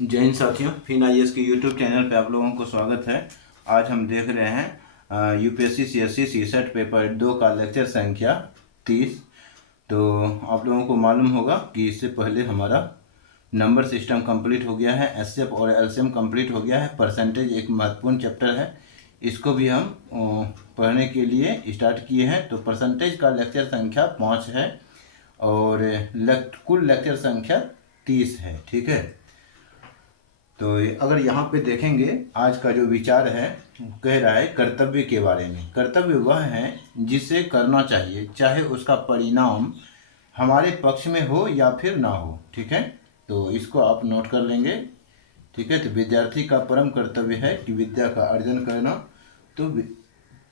जय हिंद साथियों, fin IAS के यूट्यूब चैनल पे आप लोगों को स्वागत है। आज हम देख रहे हैं यूपीएससी सीएससी सीसेट पेपर 2 का लेक्चर संख्या 30। तो आप लोगों को मालूम होगा कि इससे पहले हमारा नंबर सिस्टम कंप्लीट हो गया है, एसएफ और एलसीएम कंप्लीट हो गया है। परसेंटेज एक महत्वपूर्ण चैप्टर है, इसको भी हम पढ़ने के लिए स्टार्ट किए हैं। तो परसेंटेज का लेक्चर संख्या 5 है और कुल लेक्चर संख्या 30 है। ठीक है, तो अगर यहाँ पे देखेंगे, आज का जो विचार है कह रहा है कर्तव्य के बारे में। कर्तव्य वह है जिसे करना चाहिए, चाहे उसका परिणाम हमारे पक्ष में हो या फिर ना हो। ठीक है, तो इसको आप नोट कर लेंगे। ठीक है, तो विद्यार्थी का परम कर्तव्य है कि विद्या का अर्जन करना। तो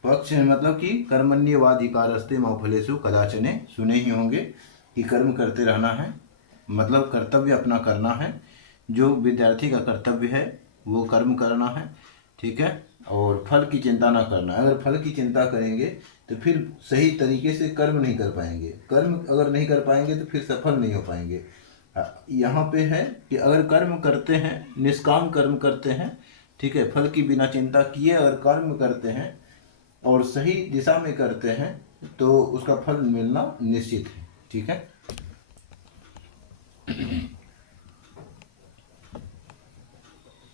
पक्ष मतलब कि कर्मण्येवाधिकारस्ते मा फलेषु कदाचन, सुने ही होंगे कि कर्म करते रहना है, मतलब कर्तव्य अपना करना है। जो विद्यार्थी का कर्तव्य है वो कर्म करना है। ठीक है, और फल की चिंता ना करना। अगर फल की चिंता करेंगे तो फिर सही तरीके से कर्म नहीं कर पाएंगे। कर्म अगर नहीं कर पाएंगे तो फिर सफल नहीं हो पाएंगे। यहाँ पे है कि अगर कर्म करते हैं, निष्काम कर्म करते हैं, ठीक है, फल की बिना चिंता किए अगर कर्म करते हैं और सही दिशा में करते हैं तो उसका फल मिलना निश्चित है। ठीक है,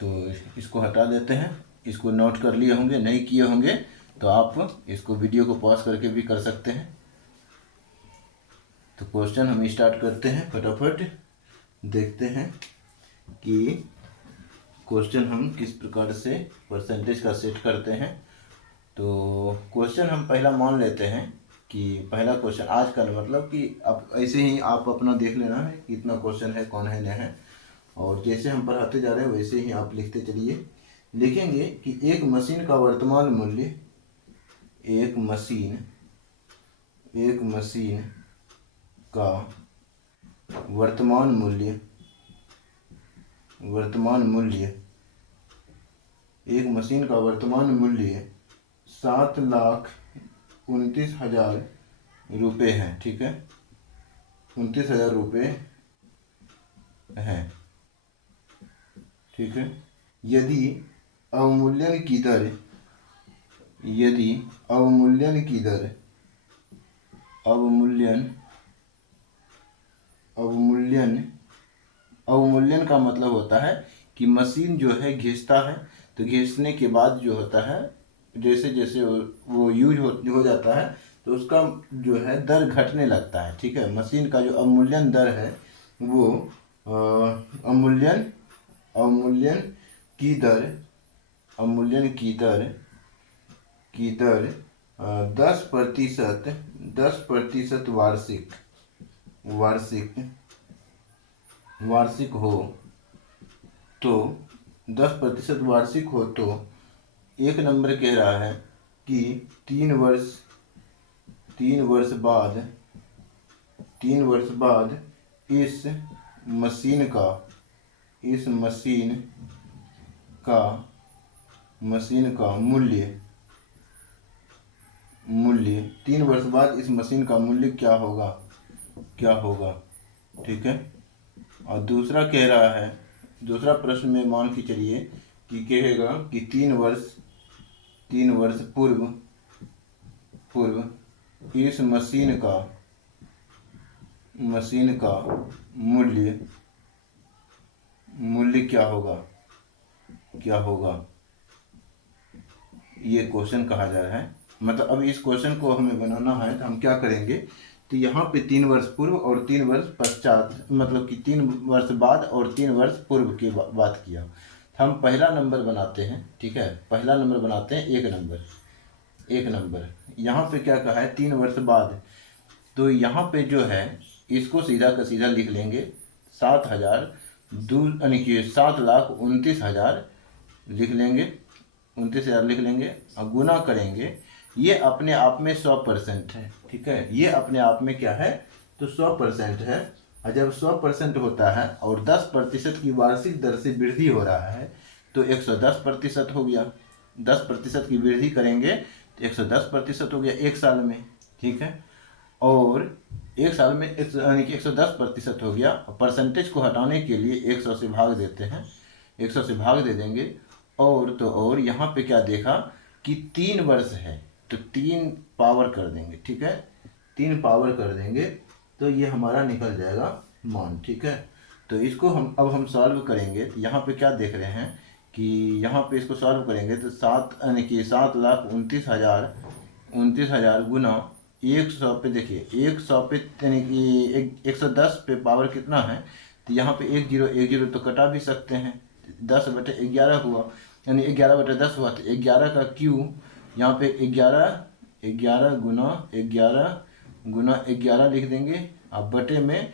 तो इसको हटा देते हैं। इसको नोट कर लिए होंगे, नहीं किए होंगे तो आप इसको वीडियो को पॉज करके भी कर सकते हैं। तो क्वेश्चन हम स्टार्ट करते हैं, फटाफट देखते हैं कि क्वेश्चन हम किस प्रकार से परसेंटेज का सेट करते हैं। तो क्वेश्चन हम पहला मान लेते हैं कि पहला क्वेश्चन आज का, मतलब कि अब ऐसे ही आप अपना देख लेना है कि कितना क्वेश्चन है, कौन है, नहीं है, और जैसे हम पढ़ाते जा रहे हैं वैसे ही आप लिखते चलिए। लिखेंगे कि एक मशीन का वर्तमान मूल्य, एक मशीन का वर्तमान मूल्य एक मशीन का वर्तमान मूल्य 7,29,000 रुपये है। ठीक है, 29,000 रुपये है। ठीक है, यदि अवमूल्यन की दर अवमूल्यन का मतलब होता है कि मशीन जो है घिसता है, तो घिसने के बाद जो होता है, जैसे जैसे वो यूज हो जाता है तो उसका जो है दर घटने लगता है। ठीक है, मशीन का जो अवमूल्यन दर है वो अवमूल्यन की दर 10% वार्षिक हो तो 10% वार्षिक हो तो एक नंबर कह रहा है कि 3 वर्ष बाद इस मशीन का मूल्य 3 वर्ष बाद इस मशीन का मूल्य क्या होगा। ठीक है, और दूसरा कह रहा है, दूसरा प्रश्न में मान के चलिए कि कहेगा कि 3 वर्ष पूर्व इस मशीन का मूल्य क्या होगा। ये क्वेश्चन कहा जा रहा है। मतलब अब इस क्वेश्चन को हमें बनाना है तो हम क्या करेंगे, तो यहाँ पे 3 वर्ष पूर्व और 3 वर्ष पश्चात, मतलब कि 3 वर्ष बाद और 3 वर्ष पूर्व की बात किया। हम पहला नंबर बनाते हैं। ठीक है, पहला नंबर बनाते हैं, एक नंबर यहाँ पे क्या कहा है, 3 वर्ष बाद। तो यहाँ पे जो है इसको सीधा का सीधा लिख लेंगे, 7,29,000 लिख लेंगे, 29,000 लिख लेंगे और गुना करेंगे। ये अपने आप में 100% है। ठीक है, ये अपने आप में क्या है, तो 100% है। और जब 100% होता है और 10% की वार्षिक दर से वृद्धि हो रहा है तो 110% हो गया। 10% की वृद्धि करेंगे तो 110% हो गया एक साल में। ठीक है, और एक साल में यानी कि 110% हो गया। परसेंटेज को हटाने के लिए 100 से भाग देते हैं, 100 से भाग दे देंगे। और तो और यहाँ पे क्या देखा कि 3 वर्ष है तो 3 पावर कर देंगे, ठीक है, 3 पावर कर देंगे तो ये हमारा निकल जाएगा मान, ठीक है। तो इसको हम सॉल्व करेंगे तो यहाँ पे क्या देख रहे हैं कि यहाँ पे इसको सॉल्व करेंगे तो 7 यानी कि 7,29,000 गुना 100 पे, देखिए 100 पे यानी कि 110 पे पावर कितना है, तो यहाँ पे 1 0 1 0 तो कटा भी सकते हैं, 10/11 हुआ, यानी 11/10 हुआ, तो 11 का क्यू यहाँ पे 11 गुना 11 लिख देंगे। अब बटे में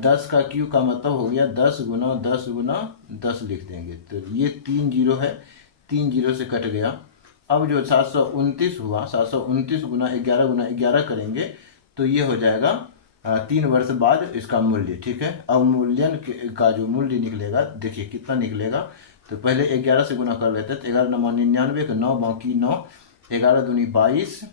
10 का क्यू का मतलब हो गया 10 गुना 10 गुना 10 लिख देंगे। तो ये 3 जीरो है, 3 जीरो से कट गया। अब जो 729 हुआ, 729 गुना 11 करेंगे तो ये हो जाएगा 3 वर्ष बाद इसका मूल्य, ठीक है। अवमूल्यन का जो मूल्य निकलेगा, देखिए कितना निकलेगा, तो पहले 11 से गुना कर लेते हैं, तो 11 9 99 का 9 बाकी 9, 11 दूनी 22,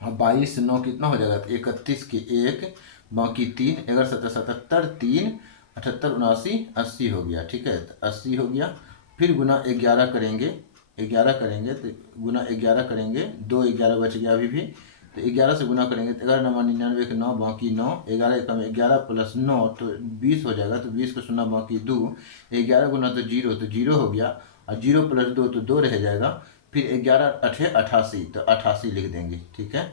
22 9 कितना हो जाएगा, 31 के 1 बाकी 3, 11 7 77 3 78 79 80 हो गया, ठीक है, तो 80 हो गया। फिर गुना 11 करेंगे, 11 करेंगे तो गुना 11 करेंगे, 2 11 बच गया अभी भी, तो 11 से गुना करेंगे तो 11 9 99 के 9 बाकी 9, 11 एकम 11 प्लस 9 तो 20 हो जाएगा, तो 20 को 0 बाकी 2, 11 गुना तो 0 हो गया, और 0 प्लस 2 तो 2 रह जाएगा। फिर 11 8 88 तो 88 लिख देंगे, ठीक है,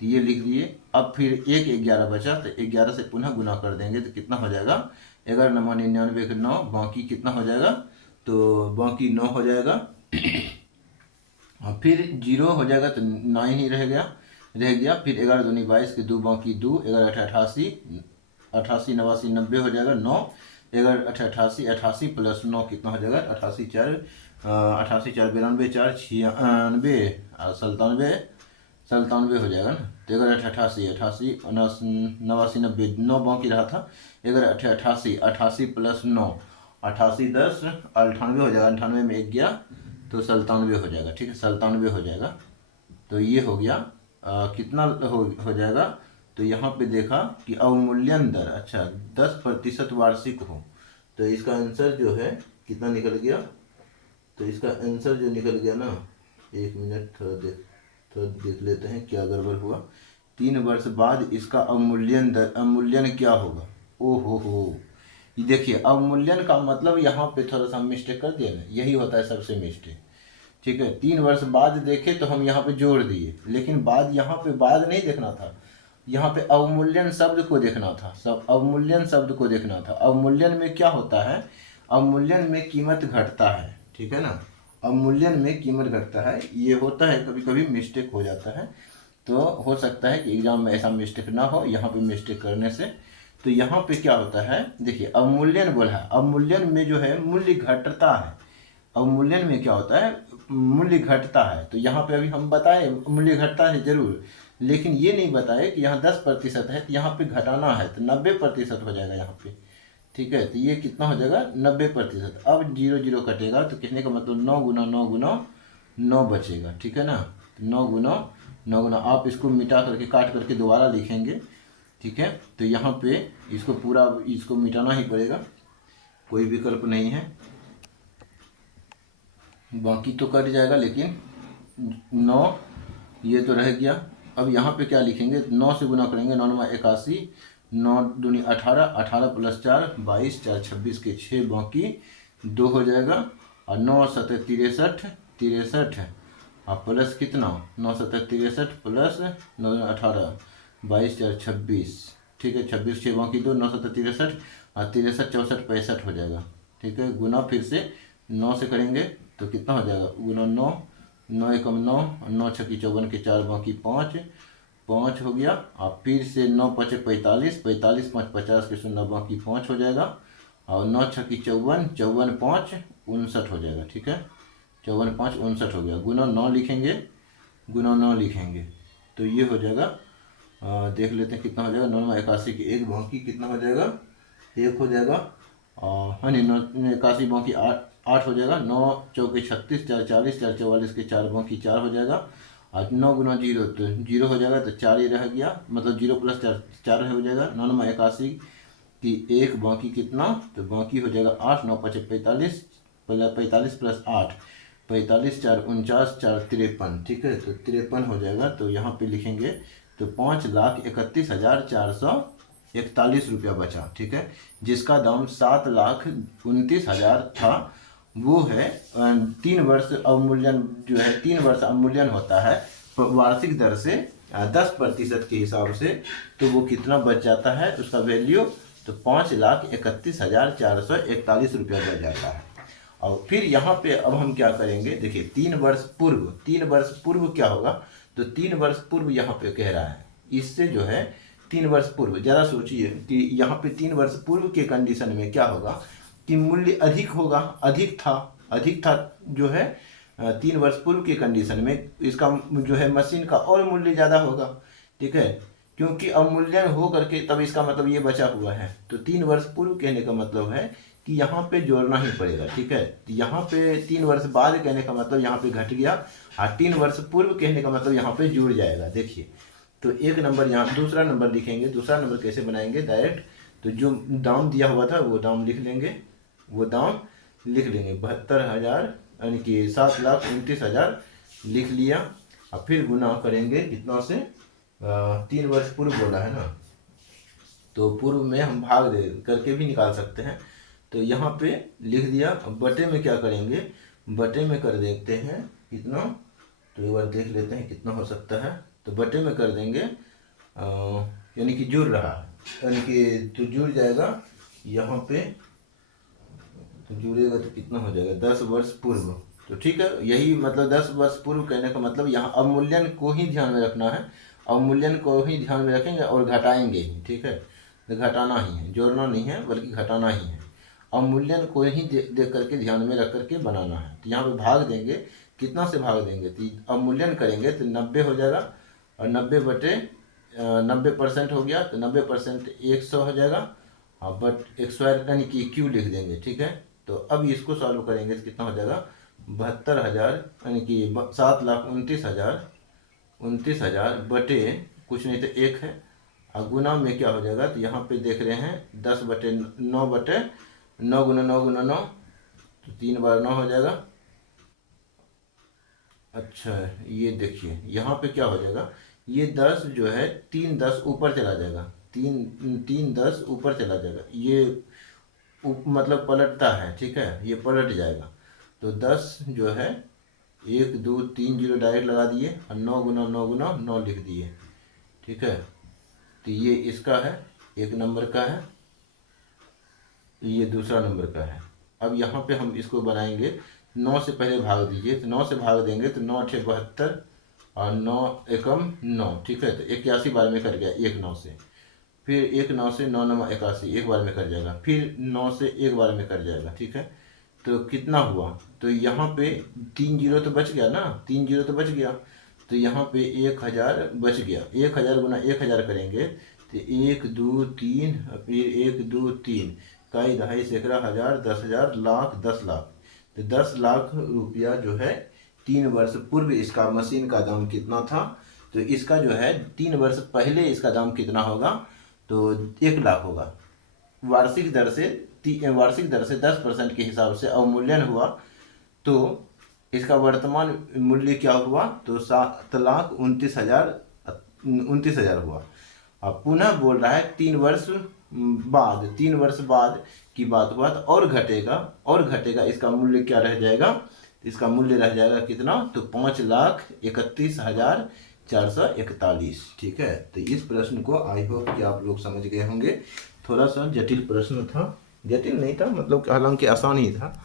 तो ये लिख दिए। अब फिर 11 बचा, तो 11 से पुनः गुना कर देंगे तो कितना हो जाएगा, 11 9 99 के 9 बाकी कितना हो जाएगा, तो बाकी 9 हो जाएगा। और फिर 0 हो जाएगा तो 9 ही रह गया। फिर 11 दूनी 22 के 2 बाकी 2, 11 8 88 88 89 90 हो जाएगा 9, 11 8 88 88 प्लस 9 कितना हो जाएगा, 88 4 92 4 96 97 हो जाएगा ना। तो 11 8 88 88 89 90 9 बाकी रहा था, 11 8 88 88 प्लस 9 88 10 98 हो जाएगा, 98 में 1 गया तो 97 हो जाएगा, ठीक है, 97 हो जाएगा। तो ये हो गया कितना हो जाएगा, तो यहाँ पे देखा कि अवमूल्यन दर, अच्छा 10% वार्षिक हो, तो इसका आंसर जो है कितना निकल गया, तो इसका आंसर जो निकल गया ना, 1 मिनट थोड़ा देख लेते हैं क्या गड़बड़ हुआ। 3 वर्ष बाद इसका अवमूल्यन क्या होगा, हो ये देखिए अवमूल्यन का मतलब यहाँ पे थोड़ा सा हम मिस्टेक कर दिया ना, यही होता है सबसे मिस्टेक, ठीक है। 3 वर्ष बाद देखे तो हम यहाँ पे जोड़ दिए, लेकिन बाद यहाँ पे बाद नहीं देखना था, यहाँ पे अवमूल्यन शब्द को देखना था, अवमूल्यन शब्द को देखना था। अवमूल्यन में क्या होता है, अवमूल्यन में कीमत घटता है, ठीक है ना, अवमूल्यन में कीमत घटता है, ये होता है, कभी कभी मिस्टेक हो जाता है, तो हो सकता है कि एग्जाम में ऐसा मिस्टेक ना हो यहाँ पे मिस्टेक करने से। तो यहाँ पे क्या होता है, देखिए अवमूल्यन बोला है, अवमूल्यन में जो है मूल्य घटता है, अवमूल्यन में क्या होता है, मूल्य घटता है। तो यहाँ पे अभी हम बताए मूल्य घटता है जरूर, लेकिन ये नहीं बताए कि यहाँ 10% है, यहाँ पे घटाना है तो 90% हो जाएगा यहाँ पे, ठीक है। तो ये कितना हो जाएगा 90%। अब 0 0 कटेगा तो कहने का मतलब 9 गुना 9 गुना 9 बचेगा, ठीक है ना, 9 गुना 9 गुना, आप इसको मिटा करके काट करके दोबारा लिखेंगे, ठीक है। तो यहाँ पे इसको पूरा इसको मिटाना ही पड़ेगा, कोई विकल्प नहीं है, बाकी तो कट जाएगा, लेकिन 9 ये तो रह गया। अब यहाँ पे क्या लिखेंगे, 9 से गुना करेंगे, 9 9 81, 9 दूनी 18, 18 प्लस 4 22, 4 26 के 6 बाकी 2 हो जाएगा, और 9 7 63 और प्लस कितना, 9 7 63 प्लस 9 18 22 4 26, ठीक है, 26 6 बाकी 2, 9 7 63 और 63 64 65 हो जाएगा, ठीक है। गुना फिर से 9 से करेंगे तो कितना हो जाएगा, गुना 9, 9 एकम 9, 9 छक्की 54 के 4 बाकी 5 हो गया, और फिर से 9 5 45, 45 5 50 के 0 बाकी 5 हो जाएगा, और 9 छक्की 54, 54 5 59 हो जाएगा, ठीक है, 54 5 59 हो गया। गुना 9 लिखेंगे तो ये हो जाएगा, देख लेते हैं कितना हो जाएगा, 9 81 के 1 बाकी कितना हो जाएगा, 1 हो जाएगा, हाँ नहीं 9 81 बाकी 8 हो जाएगा, 9 चौके 36, 4 40, 4 44 के 4 बाकी 4 हो जाएगा, और 9 गुना 0 तो 0 हो जाएगा, तो 4 ही रह गया, मतलब 0 प्लस 4 4 हो जाएगा। 9 की 1 बाकी कितना, तो बाकी हो जाएगा 8, 9 5 45, 45 प्लस 8 45, 4 49, 4 53, ठीक है, तो 53 हो जाएगा। तो यहाँ पे लिखेंगे तो 5,31,441 रुपया बचा, ठीक है, जिसका दाम 7,29,000 था। वो है 3 वर्ष अवमूल्यन, जो है 3 वर्ष अवमूल्यन होता है वार्षिक दर से 10% के हिसाब से, तो वो कितना बच जाता है उसका वैल्यू, तो 5,31,441 रुपया बच जाता है। और फिर यहाँ पे अब हम क्या करेंगे, देखिए 3 वर्ष पूर्व क्या होगा, तो 3 वर्ष पूर्व यहाँ पे कह रहा है, इससे जो है 3 वर्ष पूर्व, ज़रा सोचिए कि यहाँ पे 3 वर्ष पूर्व के कंडीशन में क्या होगा कि मूल्य अधिक होगा, अधिक था जो है 3 वर्ष पूर्व के कंडीशन में इसका जो है मशीन का और मूल्य ज़्यादा होगा, ठीक है, क्योंकि अवमूल्यन हो करके तब इसका मतलब ये बचा हुआ है। तो 3 वर्ष पूर्व कहने का मतलब है कि यहाँ पे जोड़ना ही पड़ेगा, ठीक है। तो यहाँ पे 3 वर्ष बाद कहने का मतलब यहाँ पे घट गया, और 3 वर्ष पूर्व कहने का मतलब यहाँ पे जुड़ जाएगा। देखिए तो एक नंबर यहाँ, दूसरा नंबर लिखेंगे। दूसरा नंबर कैसे बनाएंगे, डायरेक्ट तो जो दाम दिया हुआ था वो दाम लिख लेंगे, 72,000 यानी कि 7,29,000 लिख लिया। और फिर गुना करेंगे कितना से, 3 वर्ष पूर्व बोला है ना, तो पूर्व में हम भाग दे करके भी निकाल सकते हैं। तो यहाँ पे लिख दिया। अब बटे में क्या करेंगे, बटे में कर देते हैं कितना, तो एक बार देख लेते हैं कितना हो सकता है। तो बटे में कर देंगे यानी कि जुड़ रहा है, यानी कि तो जुड़ जाएगा यहाँ पे, तो जुड़ेगा तो कितना हो जाएगा 10 वर्ष पूर्व। तो ठीक है, यही मतलब 10 वर्ष पूर्व कहने का मतलब यहाँ अवमूल्यन को ही ध्यान में रखना है, अवमूल्यन को ही ध्यान में रखेंगे और घटाएंगे ही, ठीक है, तो घटाना ही है, जोड़ना नहीं है बल्कि घटाना ही है। अवमूल्यन को ही देख करके ध्यान में रख करके बनाना है। तो यहाँ पे भाग देंगे, कितना से भाग देंगे, तो अवमूल्यन करेंगे तो 90 हो जाएगा, और 90 बटे 90% हो गया, तो 90% 100 हो जाएगा। हाँ, बट 100 यानी कि क्यू लिख देंगे, ठीक है। तो अब इसको सॉल्व करेंगे तो कितना हो जाएगा 72,000 यानी कि 7,29,000 बटे कुछ नहीं तो 1 है, और गुना में क्या हो जाएगा, तो यहाँ पे देख रहे हैं 10 बटे 9 बटे 9 गुना 9 गुना 9, तो 3 बार 9 हो जाएगा। अच्छा ये देखिए यहाँ पे क्या हो जाएगा, ये 10 जो है 3 10 ऊपर चला जाएगा, 3 10 ऊपर चला जाएगा, ये मतलब पलटता है, ठीक है, ये पलट जाएगा। तो 10 जो है 1 2 3 0 डायरेक्ट लगा दिए, और 9 गुना 9 गुना 9 लिख दिए, ठीक है। तो ये इसका है, 1 नंबर का है, ये दूसरा नंबर का है। अब यहाँ पे हम इसको बनाएंगे, 9 से पहले भाग दीजिए, तो 9 से भाग देंगे तो 9 8 72 और 9 एकम 9, ठीक है, तो 81 बार में कर गया 1 9 से, फिर 1 9 से 9 9 81 एक बार में कर जाएगा, फिर 9 से एक बार में कर जाएगा, ठीक है। तो कितना हुआ, तो यहाँ पे 3 0 तो बच गया ना, 3 0 तो बच गया, तो यहाँ पे 1000 बच गया। 1000 गुना 1000 करेंगे तो 1 2 3 फिर 1 2 3 कई दहाई सैकड़ा हज़ार 10,000 लाख 10 लाख, तो 10 लाख रुपया जो है 3 वर्ष पूर्व इसका मशीन का दाम कितना था, तो इसका जो है 3 वर्ष पहले इसका दाम कितना होगा, तो 1 लाख होगा। वार्षिक दर से 10% के हिसाब से अवमूल्यन हुआ, तो इसका वर्तमान मूल्य क्या हुआ, तो 7,29,000 हुआ। अब पुनः बोल रहा है 3 वर्ष बाद की बात हुआ, तो और घटेगा इसका मूल्य क्या रह जाएगा, इसका मूल्य रह जाएगा कितना, तो 5,31,441, ठीक है। तो इस प्रश्न को आई होप कि आप लोग समझ गए होंगे। थोड़ा सा जटिल प्रश्न था, जटिल नहीं था मतलब हालांकि आसान ही था,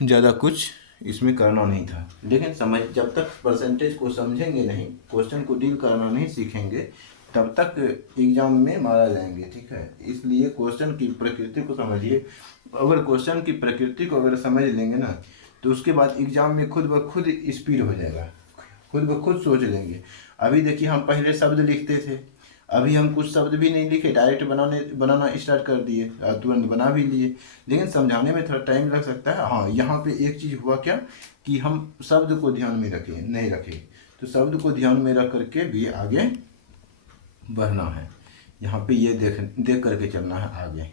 ज़्यादा कुछ इसमें करना नहीं था, लेकिन जब तक परसेंटेज को समझेंगे नहीं, क्वेश्चन को डील करना नहीं सीखेंगे, तब तक एग्जाम में मारा जाएंगे, ठीक है। इसलिए क्वेश्चन की प्रकृति को समझिए। अगर क्वेश्चन की प्रकृति को अगर समझ लेंगे ना, तो उसके बाद एग्जाम में खुद ब खुद स्पीड हो जाएगा, खुद ब खुद सोच लेंगे। अभी देखिए हम पहले शब्द लिखते थे, अभी हम कुछ शब्द भी नहीं लिखे, डायरेक्ट बनाना स्टार्ट कर दिए, तुरंत बना भी लिए, लेकिन समझाने में थोड़ा टाइम लग सकता है। हाँ, यहाँ पे एक चीज़ हुआ क्या कि हम शब्द को ध्यान में नहीं रखे, तो शब्द को ध्यान में रख करके भी आगे बढ़ना है। यहाँ पे ये देख करके चलना है आगे।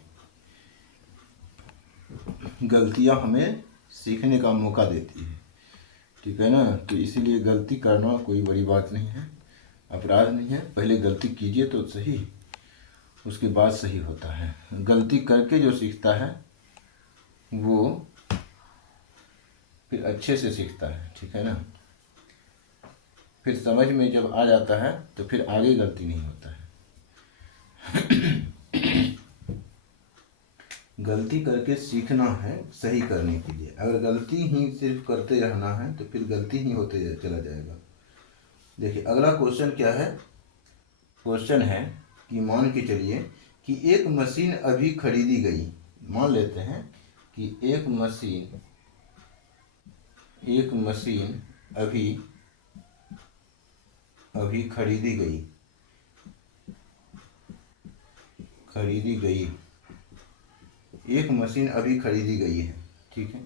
गलतियाँ हमें सीखने का मौका देती है, ठीक है ना। तो इसीलिए गलती करना कोई बड़ी बात नहीं है, अपराध नहीं है। पहले गलती कीजिए तो सही, उसके बाद सही होता है। गलती करके जो सीखता है वो फिर अच्छे से सीखता है, ठीक है ना। फिर समझ में जब आ जाता है तो फिर आगे गलती नहीं होता है। गलती करके सीखना है सही करने के लिए। अगर गलती ही सिर्फ करते रहना है तो फिर गलती ही होते चला जाएगा। देखिए अगला क्वेश्चन क्या है। क्वेश्चन है कि मान के चलिए कि एक मशीन अभी खरीदी गई। मान लेते हैं कि एक मशीन अभी खरीदी गई। एक मशीन अभी खरीदी गई है, ठीक है।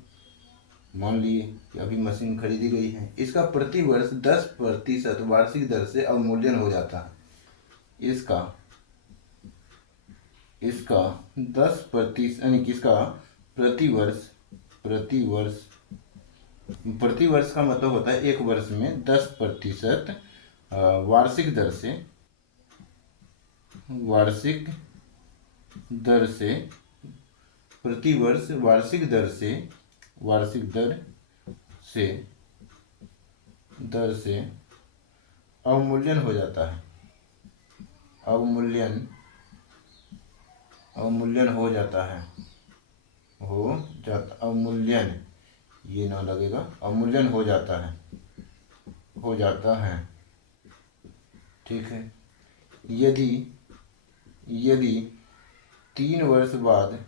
मान लिए कि अभी मशीन खरीदी गई है। इसका प्रति वर्ष 10% वार्षिक दर से अवमूल्यन हो जाता है। इसका 10% यानी कि इसका प्रति वर्ष का मतलब होता है एक वर्ष में 10% वार्षिक दर से प्रति वर्ष वार्षिक दर से अवमूल्यन हो जाता है। अवमूल्यन ये ना लगेगा, अवमूल्यन हो जाता है, ठीक है। यदि 3 वर्ष बाद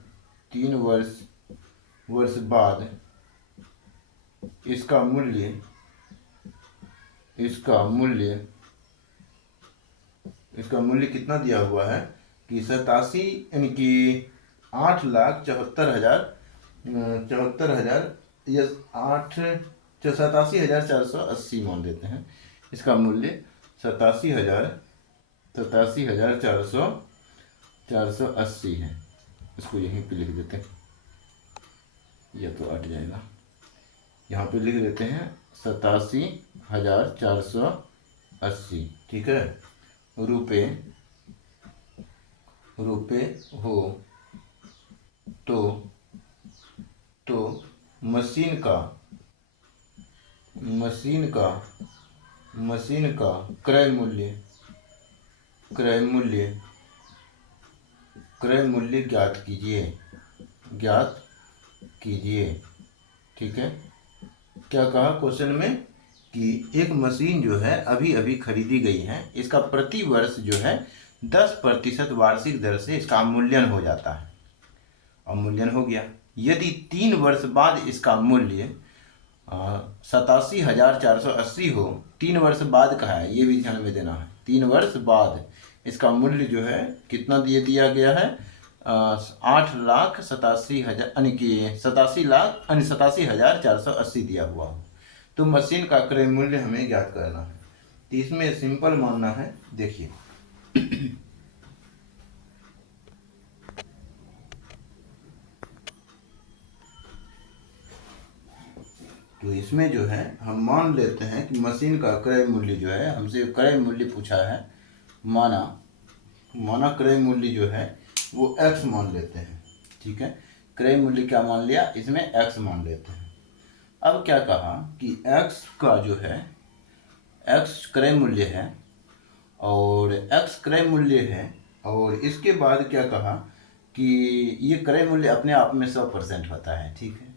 इसका मूल्य कितना दिया हुआ है कि 87 यानी कि 8,74,000 या 87,480 मान लेते हैं। इसका मूल्य 87,480 है। इसको यहीं पे लिख देते हैं, यह तो अट जाएगा। यहाँ पे लिख देते हैं 87,480, ठीक है। रुपए हो तो मशीन का क्रय मूल्य ज्ञात कीजिए, ठीक है। क्या कहा क्वेश्चन में कि एक मशीन जो है अभी खरीदी गई है, इसका प्रति वर्ष जो है 10% वार्षिक दर से इसका अवमूल्यन हो जाता है। अवमूल्यन हो गया। यदि 3 वर्ष बाद इसका मूल्य 87,480 हो, 3 वर्ष बाद का है, ये भी ध्यान में देना है। 3 वर्ष बाद इसका मूल्य जो है कितना दिया गया है, 8,87,000 यानी कि 87,480 दिया हुआ हो, तो मशीन का क्रय मूल्य हमें ज्ञात करना है। तो इसमें सिंपल मानना है। देखिए तो इसमें जो है हम मान लेते हैं कि मशीन का क्रय मूल्य जो है, हमसे क्रय मूल्य पूछा है, माना क्रय मूल्य जो है वो x मान लेते हैं, ठीक है। क्रय मूल्य क्या मान लिया, इसमें x मान लेते हैं। अब क्या कहा कि x का जो है x क्रय मूल्य है और x क्रय मूल्य है, और इसके बाद क्या कहा कि ये क्रय मूल्य अपने आप में 100% होता है, ठीक है।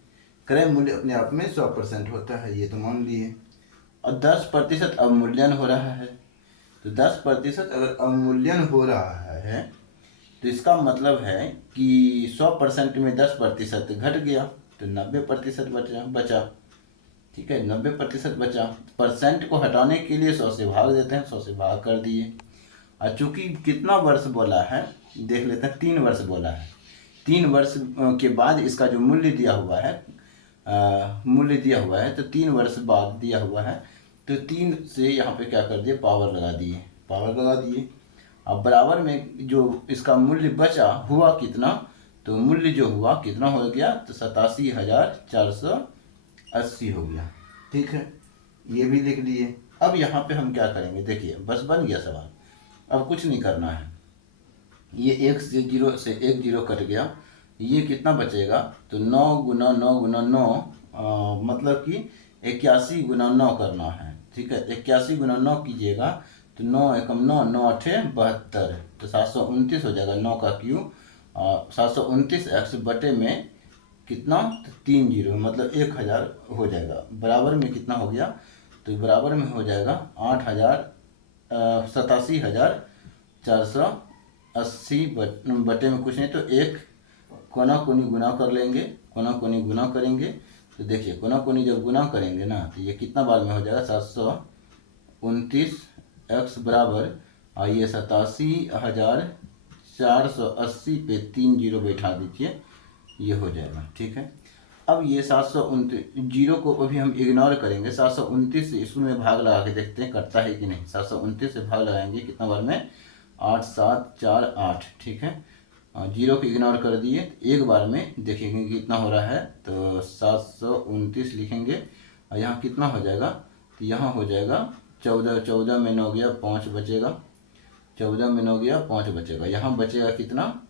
क्रय मूल्य अपने आप में 100% होता है, ये तो मान लिए। और 10% अवमूल्यन हो रहा है, तो 10% अगर अवमूल्यन हो रहा है तो इसका मतलब है कि 100% में 10% घट गया, तो 90% बचा, ठीक है। 90% बचा। परसेंट को हटाने के लिए 100 से भाग देते हैं, 100 से भाग कर दिए। और चूंकि कितना वर्ष बोला है देख लेते हैं, 3 वर्ष बोला है। 3 वर्ष के बाद इसका जो मूल्य दिया हुआ है, तो 3 वर्ष बाद दिया हुआ है, तो 3 से यहाँ पे क्या कर दिए, पावर लगा दिए। अब बराबर में जो इसका मूल्य बचा हुआ कितना, तो मूल्य जो हुआ कितना हो गया, तो 87,480 हो गया। ठीक है, ये भी लिख लिए। अब यहाँ पे हम क्या करेंगे, देखिए बस बन गया सवाल, अब कुछ नहीं करना है। ये एक से एक जीरो कट गया, ये कितना बचेगा, तो 9 गुना 9 गुना 9, मतलब कि 81 गुना 9 करना है। ठीक है, 81 गुना 9 कीजिएगा तो 9 एकम 9, 9 अठे 72, तो 729 हो जाएगा। 9 का क्यू 729 एक्स बटे में कितना, तो 3 जीरो, मतलब 1000 हो जाएगा। बराबर में कितना हो गया, तो बराबर में हो जाएगा 87,480 बटे में कुछ नहीं तो एक कोना कोनी गुना कर लेंगे। कोना कोनी गुना करेंगे तो देखिए कोना कोनी जब गुना करेंगे ना, तो ये कितना बार में हो जाएगा, 729 एक्स बराबर, और ये 87,480 पे 3 जीरो बैठा दीजिए, ये हो जाएगा। ठीक है, अब ये 729 जीरो को अभी हम इग्नोर करेंगे। 729 से इसमें भाग लगा के देखते हैं कटता है कि नहीं। 729 से भाग लगाएंगे कितना बार में, 8 7 4 8। ठीक है, जीरो को इग्नोर कर दिए, एक बार में देखेंगे कितना हो रहा है, तो 729 लिखेंगे और यहाँ कितना हो जाएगा, तो यहाँ हो जाएगा 14, 14 में 9 गया 5 बचेगा, 14 में 9 गया 5 बचेगा। यहाँ बचेगा कितना,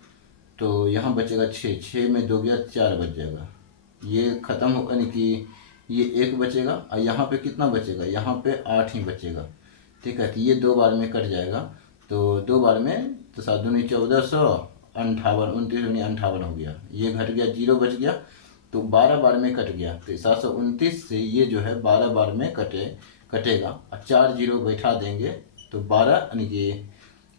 तो यहाँ बचेगा 6, 6 में 2 गया 4 बच जाएगा। ये ख़त्म हो, यानी कि ये 1 बचेगा और यहाँ पे कितना बचेगा, यहाँ पे 8 ही बचेगा। ठीक है, तो ये 2 बार में कट जाएगा, तो 2 बार में तो 7 दूनी 1400, 58, 29 दूनी 58 हो गया। ये घट गया, 0 बच गया, तो 12 बार में कट गया। तो 729 से ये जो है 12 बार में कटेगा और 4 जीरो बैठा देंगे तो 12 यानी कि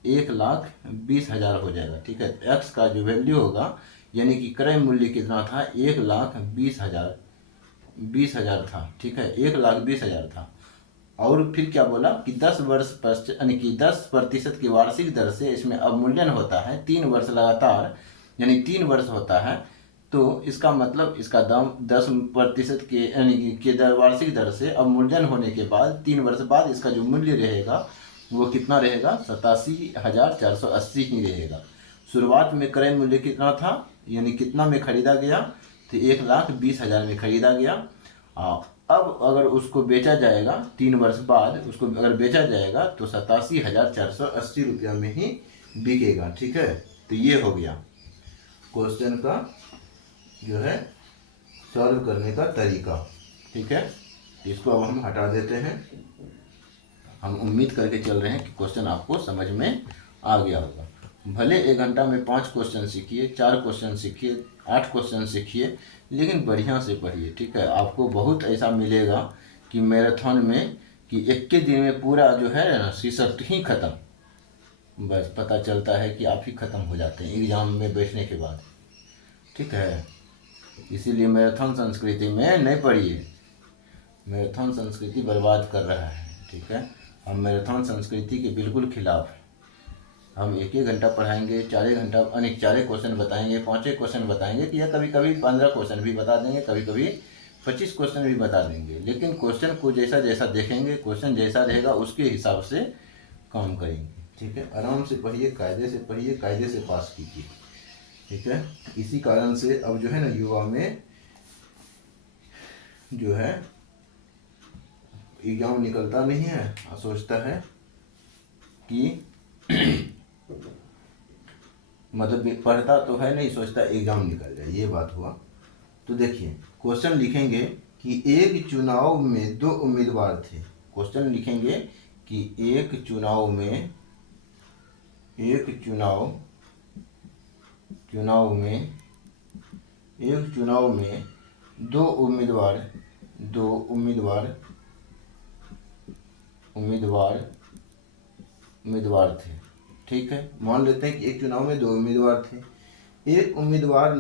1,20,000 हो जाएगा। ठीक है, एक्स का जो वैल्यू होगा यानी कि क्रय मूल्य कितना था, 1,20,000 था। ठीक है, 1,20,000 था। और फिर क्या बोला कि 10 वर्ष पश्चात यानी कि 10% की वार्षिक दर से इसमें अवमूल्यन होता है, 3 वर्ष लगातार यानी 3 वर्ष होता है। तो इसका मतलब इसका दाम 10% के यानी कि वार्षिक दर से अवमूल्यन होने के बाद 3 वर्ष बाद इसका जो मूल्य रहेगा वो कितना रहेगा, 87,480 ही रहेगा। शुरुआत में क्रय मूल्य कितना था, यानी कितना में खरीदा गया, तो 1,20,000 में खरीदा गया। अब अगर उसको बेचा जाएगा 3 वर्ष बाद, उसको अगर बेचा जाएगा तो 87,480 रुपया में ही बिकेगा। ठीक है, तो ये हो गया क्वेश्चन का जो है सॉल्व करने का तरीका। ठीक है, इसको अब हम हटा देते हैं। हम उम्मीद करके चल रहे हैं कि क्वेश्चन आपको समझ में आ गया होगा। भले 1 घंटा में 5 क्वेश्चन सीखिए, 4 क्वेश्चन सीखिए, 8 क्वेश्चन सीखिए, लेकिन बढ़िया से पढ़िए। ठीक है, आपको बहुत ऐसा मिलेगा कि मैराथन में कि एक के दिन में पूरा जो है ना सीसट ही ख़त्म, बस पता चलता है कि आप ही ख़त्म हो जाते हैं एग्ज़ाम में बैठने के बाद। ठीक है, इसीलिए मैराथन संस्कृति में नहीं पढ़िए, मैराथन संस्कृति बर्बाद कर रहा है। ठीक है, हम मैराथन संस्कृति के बिल्कुल खिलाफ हैं। हम 1 घंटा पढ़ाएंगे, 4 घंटा अनेक 4 क्वेश्चन बताएंगे, 5 क्वेश्चन बताएंगे कि या कभी कभी 15 क्वेश्चन भी बता देंगे, कभी कभी 25 क्वेश्चन भी बता देंगे। लेकिन क्वेश्चन को जैसा जैसा देखेंगे, क्वेश्चन जैसा रहेगा उसके हिसाब से काम करेंगे। ठीक है, आराम से पढ़िए, कायदे से पढ़िए, कायदे से पास कीजिए। ठीक है, इसी कारण से अब जो है ना युवा में जो है एग्जाम निकलता नहीं है, सोचता है कि मतलब पढ़ता तो है नहीं, सोचता एग्जाम निकल जाए, ये बात हुआ। तो देखिए क्वेश्चन लिखेंगे कि एक चुनाव में 2 उम्मीदवार थे। क्वेश्चन लिखेंगे कि एक चुनाव में 2 उम्मीदवार थे। ठीक है, मान लेते हैं कि एक चुनाव में 2 उम्मीदवार थे। एक उम्मीदवार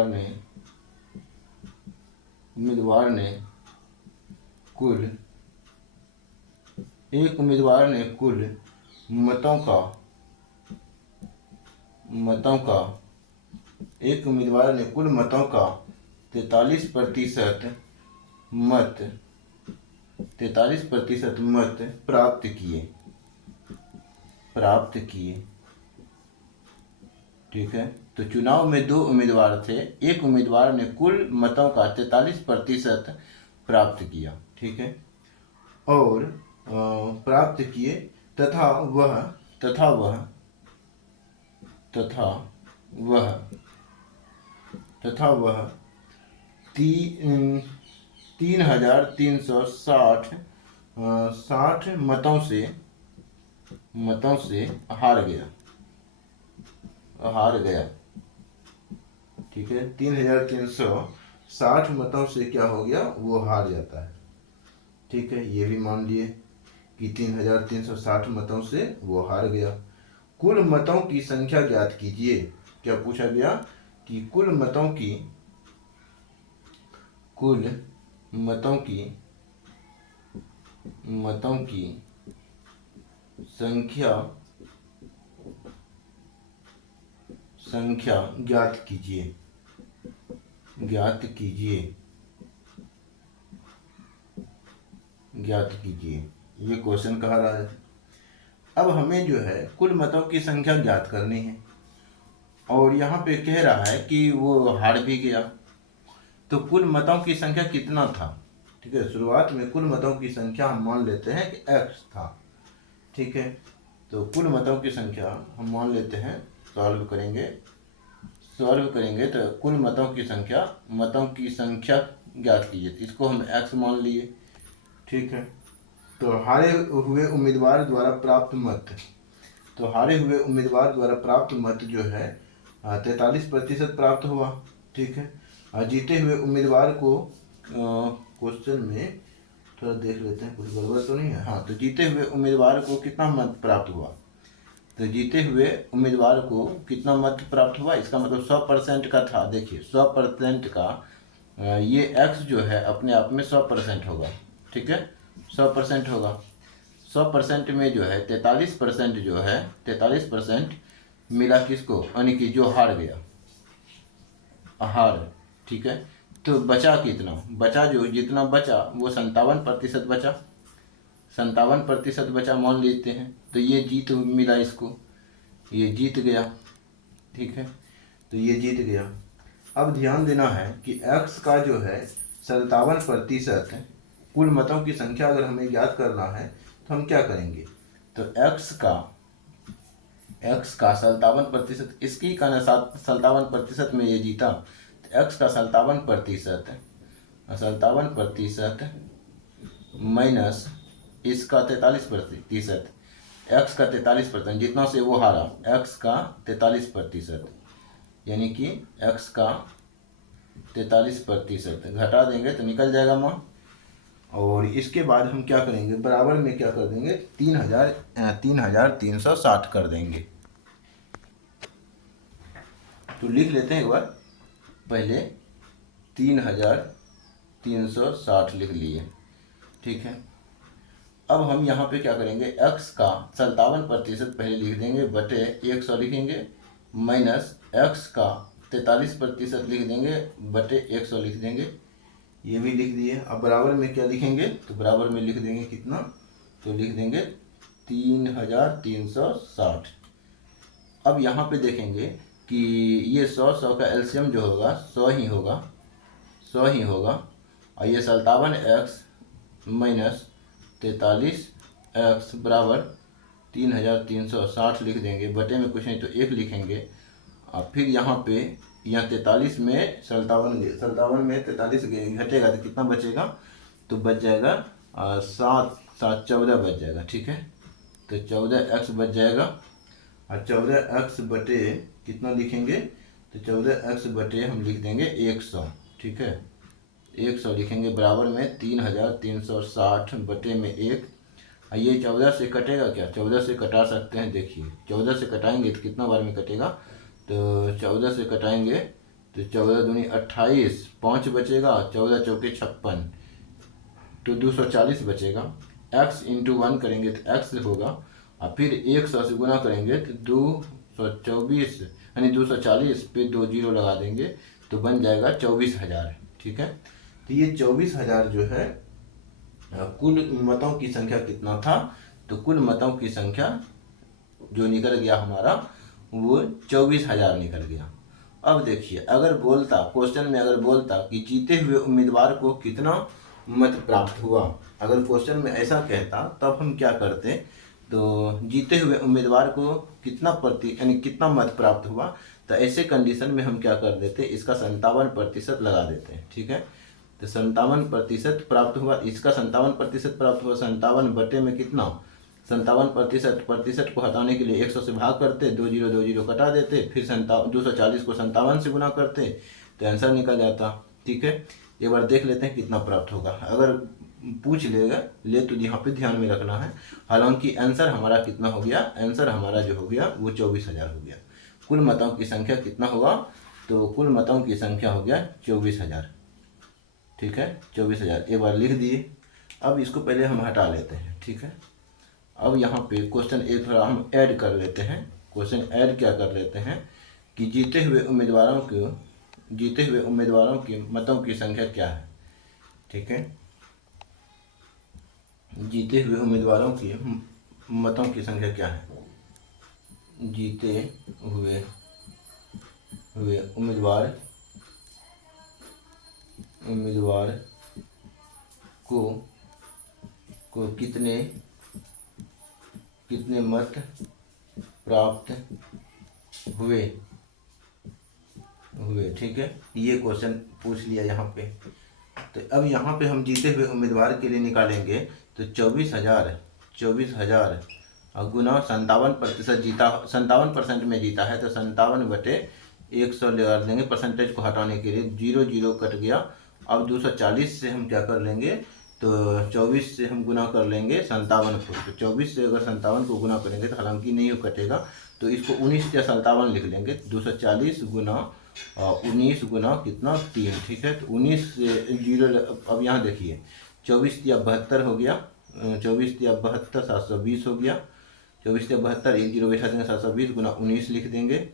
ने उम्मीदवार ने कुल एक उम्मीदवार ने कुल मतों का एक उम्मीदवार ने कुल मतों का 43% मत प्राप्त किए। ठीक है, तो चुनाव में 2 उम्मीदवार थे, एक उम्मीदवार ने कुल मतों का 43% प्राप्त किया। ठीक है, और प्राप्त किए तथा वह 3,360 मतों से हार गया। ठीक है, 3,360 मतों से क्या हो गया, वो हार जाता है। ठीक है, ये भी मान लिए कि 3,360 मतों से वो हार गया। कुल मतों की संख्या ज्ञात कीजिए। क्या पूछा गया कि कुल मतों की संख्या ज्ञात कीजिए। ये क्वेश्चन कह रहा है। अब हमें जो है कुल मतों की संख्या ज्ञात करनी है, और यहाँ पे कह रहा है कि वो हार भी गया। तो कुल मतों की संख्या कितना था? ठीक है, शुरुआत में कुल मतों की संख्या हम मान लेते हैं कि x था। ठीक है, तो कुल मतों की संख्या हम मान लेते हैं, सॉल्व करेंगे तो कुल मतों की संख्या ज्ञात कीजिए। इसको हम x मान लिए। ठीक है, तो हारे हुए उम्मीदवार द्वारा प्राप्त मत जो है 43% प्राप्त हुआ। ठीक है, जीते हुए उम्मीदवार को क्वेश्चन में थोड़ा देख लेते हैं, कुछ गड़बड़ तो नहीं है। हाँ, तो जीते हुए उम्मीदवार को कितना मत प्राप्त हुआ? तो जीते हुए उम्मीदवार को कितना मत प्राप्त हुआ, इसका मतलब 100% का था। देखिए 100% का ये x जो है अपने आप में 100% होगा। ठीक है, 100% होगा। 100% में जो है 43% मिला किसको, यानी कि जो हार गया, ठीक है, तो बचा कितना? जितना बचा वो 57% बचा। 57% बचा मान लेते हैं, तो ये जीत मिला इसको, ये जीत गया। ठीक है, तो ये जीत गया। अब ध्यान देना है कि x का जो है 57% कुल मतों की संख्या अगर हमें ज्ञात करना है तो हम क्या करेंगे? तो x का 57%, इसकी का 57% में ये जीता, तो x का 57% माइनस इसका 43%, x का 43% जितना से वो हारा, x का 43%, यानी कि x का 43% घटा देंगे तो निकल जाएगा मान। और इसके बाद हम क्या करेंगे, बराबर में क्या कर देंगे, 3,360 कर देंगे। तो लिख लेते हैं एक बार, पहले 3,360 लिख लिए। ठीक है, अब हम यहाँ पे क्या करेंगे, x का 57% पहले लिख देंगे, बटे 100 लिखेंगे, माइनस x का 43% लिख देंगे, बटे 100 लिख देंगे। ये भी लिख दिए। अब बराबर में क्या लिखेंगे, तो बराबर में लिख देंगे कितना, तो लिख देंगे 3,360। अब यहाँ पे देखेंगे कि ये 100 का एलसीएम जो होगा 100 ही होगा, और ये 57x माइनस 43x बराबर 3,360 लिख देंगे, बटे में कुछ नहीं तो 1 लिखेंगे। और फिर यहाँ पे 43 में 57 में 43 घटेगा तो कितना बचेगा, तो बच जाएगा 7 7 14 बच जाएगा। ठीक है, तो 14x बच जाएगा, और 14x बटे कितना लिखेंगे, तो 14x बटे हम लिख देंगे 100। ठीक है, 100 लिखेंगे, बराबर में 3,360 बटे में 1। ये 14 से कटेगा क्या, 14 से कटा सकते हैं। देखिए 14 से कटाएंगे तो कितना बार में कटेगा, तो 14 से कटाएंगे तो 14 दूनी 28, 5 बचेगा, 14 चौके 56, तो 240 बचेगा। x इंटू 1 करेंगे तो x होगा, और फिर 100 से गुना करेंगे तो 224 यानी 240 पे 2 जीरो लगा देंगे तो बन जाएगा 24,000। ठीक है, तो ये 24,000 जो है कुल मतों की संख्या कितना था, तो कुल मतों की संख्या जो निकल गया हमारा वो 24,000 निकल गया। अब देखिए, अगर बोलता क्वेश्चन में, अगर बोलता कि जीते हुए उम्मीदवार को कितना मत प्राप्त हुआ, अगर क्वेश्चन में ऐसा कहता तब हम क्या करते, तो जीते हुए उम्मीदवार को कितना मत प्राप्त हुआ, तो ऐसे कंडीशन में हम क्या कर देते, इसका 57% लगा देते हैं। ठीक है, तो 57% प्राप्त हुआ, इसका 57% प्राप्त हुआ, 57 बटे में कितना, 57% को हटाने के लिए 100 से भाग करते, 2 जीरो कटा देते, फिर 240 को 57 से गुना करते तो आंसर निकल जाता। ठीक है, एक बार देख लेते हैं कितना प्राप्त होगा। अगर पूछ ले तो यहाँ पे ध्यान में रखना है। हालांकि आंसर हमारा कितना हो गया, आंसर हमारा जो हो गया वो 24,000 हो गया। कुल मतों की संख्या कितना होगा, तो कुल मतों की संख्या हो गया 24,000। ठीक है, 24,000 एक बार लिख दिए। अब इसको पहले हम हटा लेते हैं। ठीक है, अब यहाँ पे क्वेश्चन एक थोड़ा हम ऐड कर लेते हैं। क्वेश्चन ऐड क्या कर लेते हैं कि जीते हुए उम्मीदवारों के मतों की संख्या क्या है। ठीक है, जीते हुए उम्मीदवारों की मतों की संख्या क्या है, जीते हुए उम्मीदवार को कितने मत प्राप्त हुए। ठीक है, ये क्वेश्चन पूछ लिया यहाँ पे। तो अब यहाँ पे हम जीते हुए उम्मीदवार के लिए निकालेंगे तो 24,000 और गुना 57% जीता, 57% में जीता है तो 57 बटे 100 लगा देंगे परसेंटेज को हटाने के लिए, 0 0 कट गया। अब 240 से हम क्या कर लेंगे, तो 24 से हम गुना कर लेंगे 57 को, तो 24 से अगर 57 को गुना करेंगे तो हालांकि नहीं कटेगा तो इसको 19 या 57 लिख लेंगे। 240 गुना 19 गुना कितना 3। ठीक है, तो 19 से 0, अब यहाँ देखिए 24 या 72 हो गया, 24 या 72 720 हो गया, 24 या 72 1 0 बैठा देंगे, 720 गुना 19 लिख देंगे।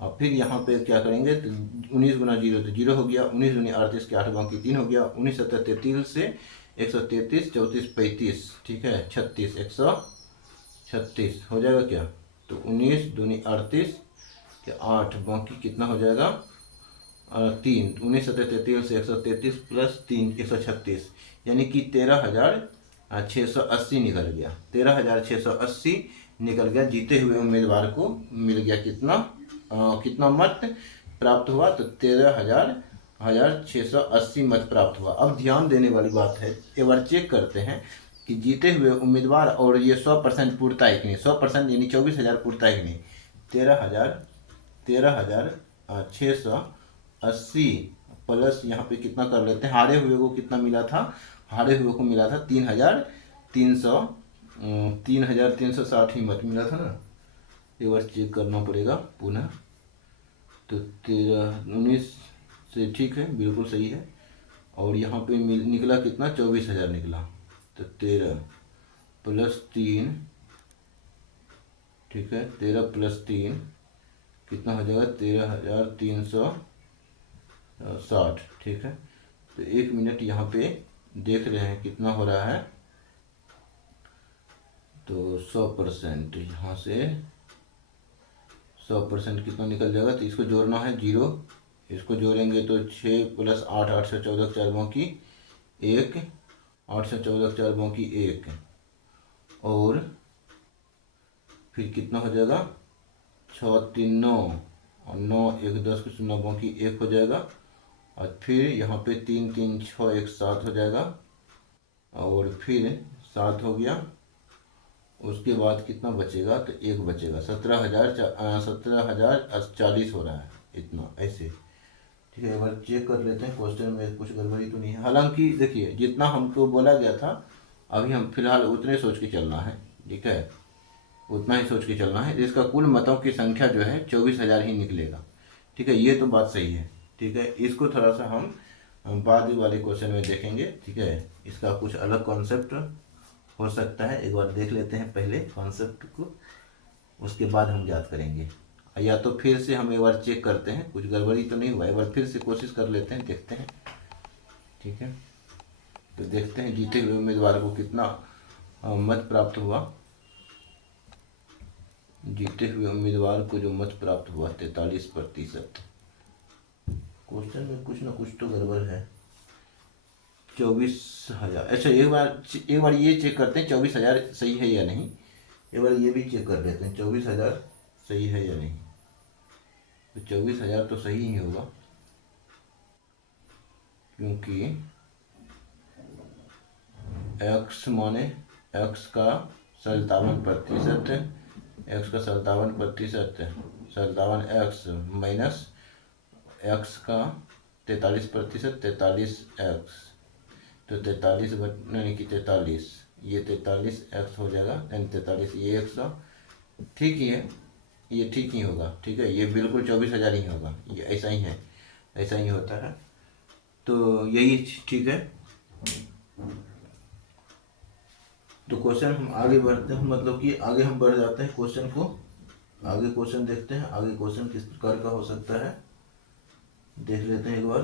और फिर यहाँ पे क्या करेंगे तो 19 गुना 0 तो 0 हो गया, 19 दूनी 38 के 8 बाकी 3 हो गया, 19 7 33 से 133 34 35। ठीक है, 36 136 हो जाएगा क्या, तो 19 दूनी 38 के 8 बाकी कितना हो जाएगा 3, 19 7 33 से 133 प्लस 3 136 यानी कि 13,680 निकल गया। 13,680 निकल गया। जीते हुए उम्मीदवार को मिल गया कितना मत प्राप्त हुआ, तो 13,680 मत प्राप्त हुआ। अब ध्यान देने वाली बात है, एक बार चेक करते हैं कि जीते हुए उम्मीदवार और ये 100% पूरता है कि नहीं, 100% यानी 24,000 पूरता है कि नहीं। 13,680 प्लस यहाँ पे कितना कर लेते हैं, हारे हुए को कितना मिला था, हारे हुए को मिला था 3,360 ही मत मिला था ना, एक बार चेक करना पड़ेगा पुनः। तो 19 से ठीक है, बिल्कुल सही है। और यहाँ पे निकला कितना 24,000 निकला, तो 13 प्लस 3, ठीक है 13 प्लस 3 कितना हो जाएगा 13,360। ठीक है, तो 1 मिनट यहाँ पे देख रहे हैं कितना हो रहा है, तो 100% यहाँ से 100% कितना निकल जाएगा, तो इसको जोड़ना है 0, इसको जोड़ेंगे तो 6 प्लस 8 8 से 14 4 बाकी 1, 8 से 14 4 बाकी 1, और फिर कितना हो जाएगा 6 3 9 और 9 1 10 कुछ 9 बाकी 1 हो जाएगा। और फिर यहाँ पे 3 3 6 1 7 हो जाएगा, और फिर 7 हो गया। उसके बाद कितना बचेगा, तो 1 बचेगा, 17,040 हो रहा है इतना ऐसे। ठीक है, एक बार चेक कर लेते हैं क्वेश्चन में कुछ गड़बड़ी तो नहीं है। हालांकि देखिए जितना हमको बोला गया था अभी हम फिलहाल उतने सोच के चलना है। ठीक है, उतना ही सोच के चलना है। इसका कुल मतों की संख्या जो है 24,000 ही निकलेगा। ठीक है, ये तो बात सही है। ठीक है, इसको थोड़ा सा हम बाद वाले क्वेश्चन में देखेंगे। ठीक है, इसका कुछ अलग कॉन्सेप्ट हो सकता है, एक बार देख लेते हैं पहले कॉन्सेप्ट को, उसके बाद हम याद करेंगे। या तो फिर से हम एक बार चेक करते हैं कुछ गड़बड़ी तो नहीं हुआ, एक बार फिर से कोशिश कर लेते हैं, देखते हैं। ठीक है, तो देखते हैं जीते हुए उम्मीदवार को कितना मत प्राप्त हुआ। जीते हुए उम्मीदवार को जो मत प्राप्त हुआ 43%। क्वेश्चन में कुछ ना कुछ तो गड़बड़ है। 24,000, अच्छा एक बार ये चेक करते हैं 24,000 सही है या नहीं। एक बार ये भी चेक कर लेते हैं 24,000 सही है या नहीं। तो 24,000 तो सही ही होगा, क्योंकि x माने x का 57%, x का 57%, 57x माइनस x का 43%, 43x, तो 43 यानी कि 43, ये 43x हो जाएगा, यानी 43, ये 100, ठीक ही है, ये ठीक ही होगा। ठीक है, ये बिल्कुल 24,000 ही होगा, ये ऐसा ही है, ऐसा ही होता है। तो यही ठीक है। तो क्वेश्चन हम आगे बढ़ते हैं, मतलब कि आगे हम बढ़ जाते हैं क्वेश्चन को, आगे क्वेश्चन देखते हैं। आगे क्वेश्चन किस प्रकार का हो सकता है देख लेते हैं एक बार।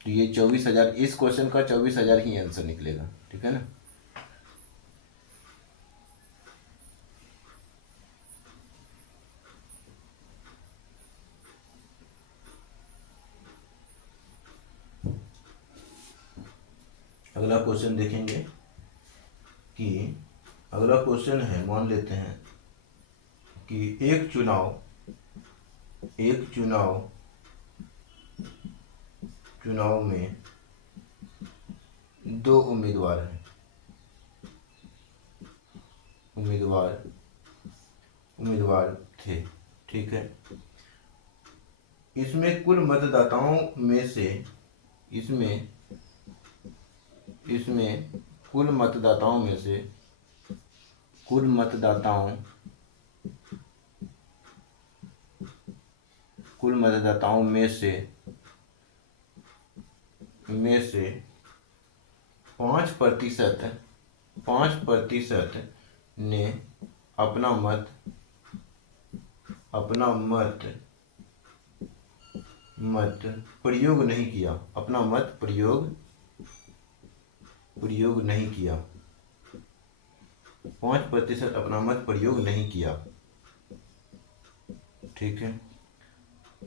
तो ये 24,000, इस क्वेश्चन का 24,000 ही आंसर निकलेगा। ठीक है ना। अगला क्वेश्चन देखेंगे कि अगला क्वेश्चन है, मान लेते हैं कि एक चुनाव में दो उम्मीदवार हैं, उम्मीदवार थे। ठीक है, इसमें कुल मतदाताओं में से कुल मतदाताओं में से 5% ने अपना मत प्रयोग नहीं किया, अपना मत प्रयोग नहीं किया, 5% अपना मत प्रयोग नहीं किया। ठीक है,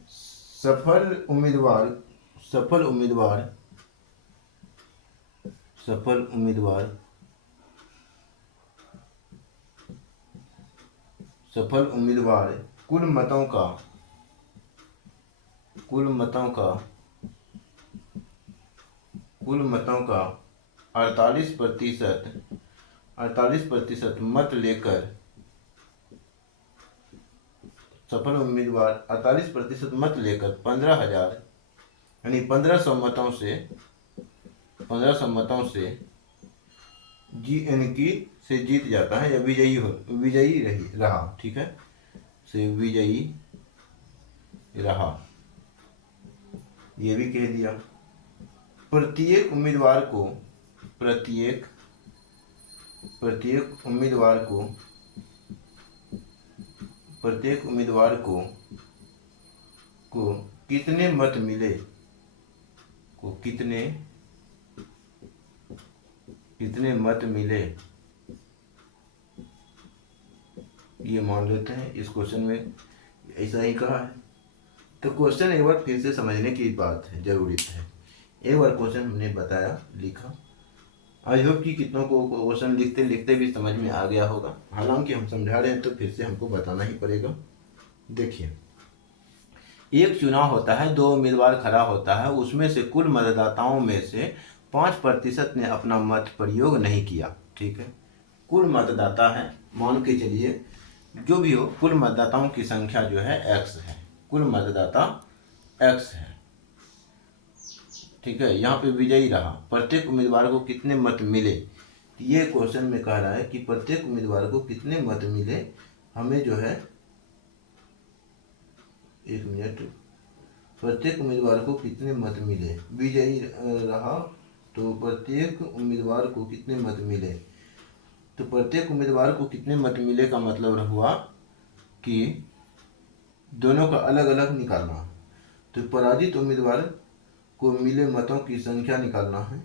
सफल उम्मीदवार कुल मतों का 48% मत लेकर, सफल उम्मीदवार 48% मत लेकर 15,000 यानी 1,500 मतों से जीत जाता है या विजयी रहा। ठीक है, से विजयी रहा, ये भी कह दिया। प्रत्येक उम्मीदवार को कितने मत मिले, कितने मत मिले, ये मान लेते हैं। इस क्वेश्चन में ऐसा ही कहा है। तो क्वेश्चन एक बार फिर से समझने की बात है, जरूरी है। एक बार क्वेश्चन हमने बताया, लिखा। आई होप कि कितनों को क्वेश्चन लिखते लिखते भी समझ में आ गया होगा। हालांकि हम समझा रहे हैं तो फिर से हमको बताना ही पड़ेगा। देखिए, एक चुनाव होता है, दो उम्मीदवार खड़ा होता है, उसमें से कुल मतदाताओं में से 5% ने अपना मत प्रयोग नहीं किया। ठीक है, कुल मतदाता है, मान के चलिए जो भी हो, कुल मतदाताओं की संख्या जो है x है, कुल मतदाता x है। ठीक है, यहाँ पे विजयी रहा, प्रत्येक उम्मीदवार को कितने मत मिले, ये क्वेश्चन में कह रहा है कि प्रत्येक उम्मीदवार को कितने मत मिले, हमें जो है 1 मिनट, प्रत्येक उम्मीदवार को कितने मत मिले, विजयी रहा तो प्रत्येक उम्मीदवार को कितने मत मिले। तो प्रत्येक उम्मीदवार को कितने मत मिले का मतलब हुआ कि दोनों का अलग अलग निकालना। तो पराजित उम्मीदवार को मिले मतों की संख्या निकालना है,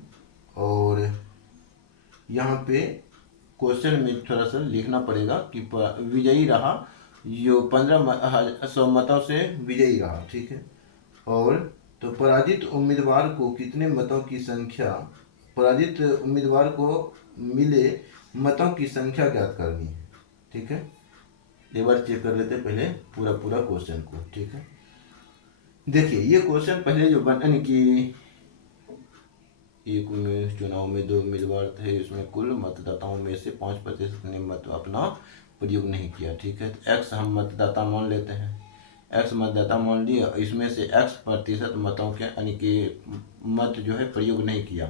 और यहाँ पे क्वेश्चन में थोड़ा सा लिखना पड़ेगा कि विजयी रहा, जो 1500 मतों से विजयी रहा, ठीक है। और तो पराजित उम्मीदवार को कितने मतों की संख्या, पराजित उम्मीदवार को मिले मतों की संख्या ज्ञात करनी है, ठीक है। एक बार चेक कर लेते पहले पूरा क्वेश्चन को, ठीक है। देखिए ये क्वेश्चन पहले जो यानी कि एक चुनाव में 2 उम्मीदवार थे, इसमें कुल मतदाताओं में से 5% ने मत अपना प्रयोग नहीं किया, ठीक है। तो एक्स हम मतदाता मान लेते हैं, एक्स मतदाता मान लिया, इसमें से एक्स प्रतिशत मतों के यानी कि मत जो है प्रयोग नहीं किया,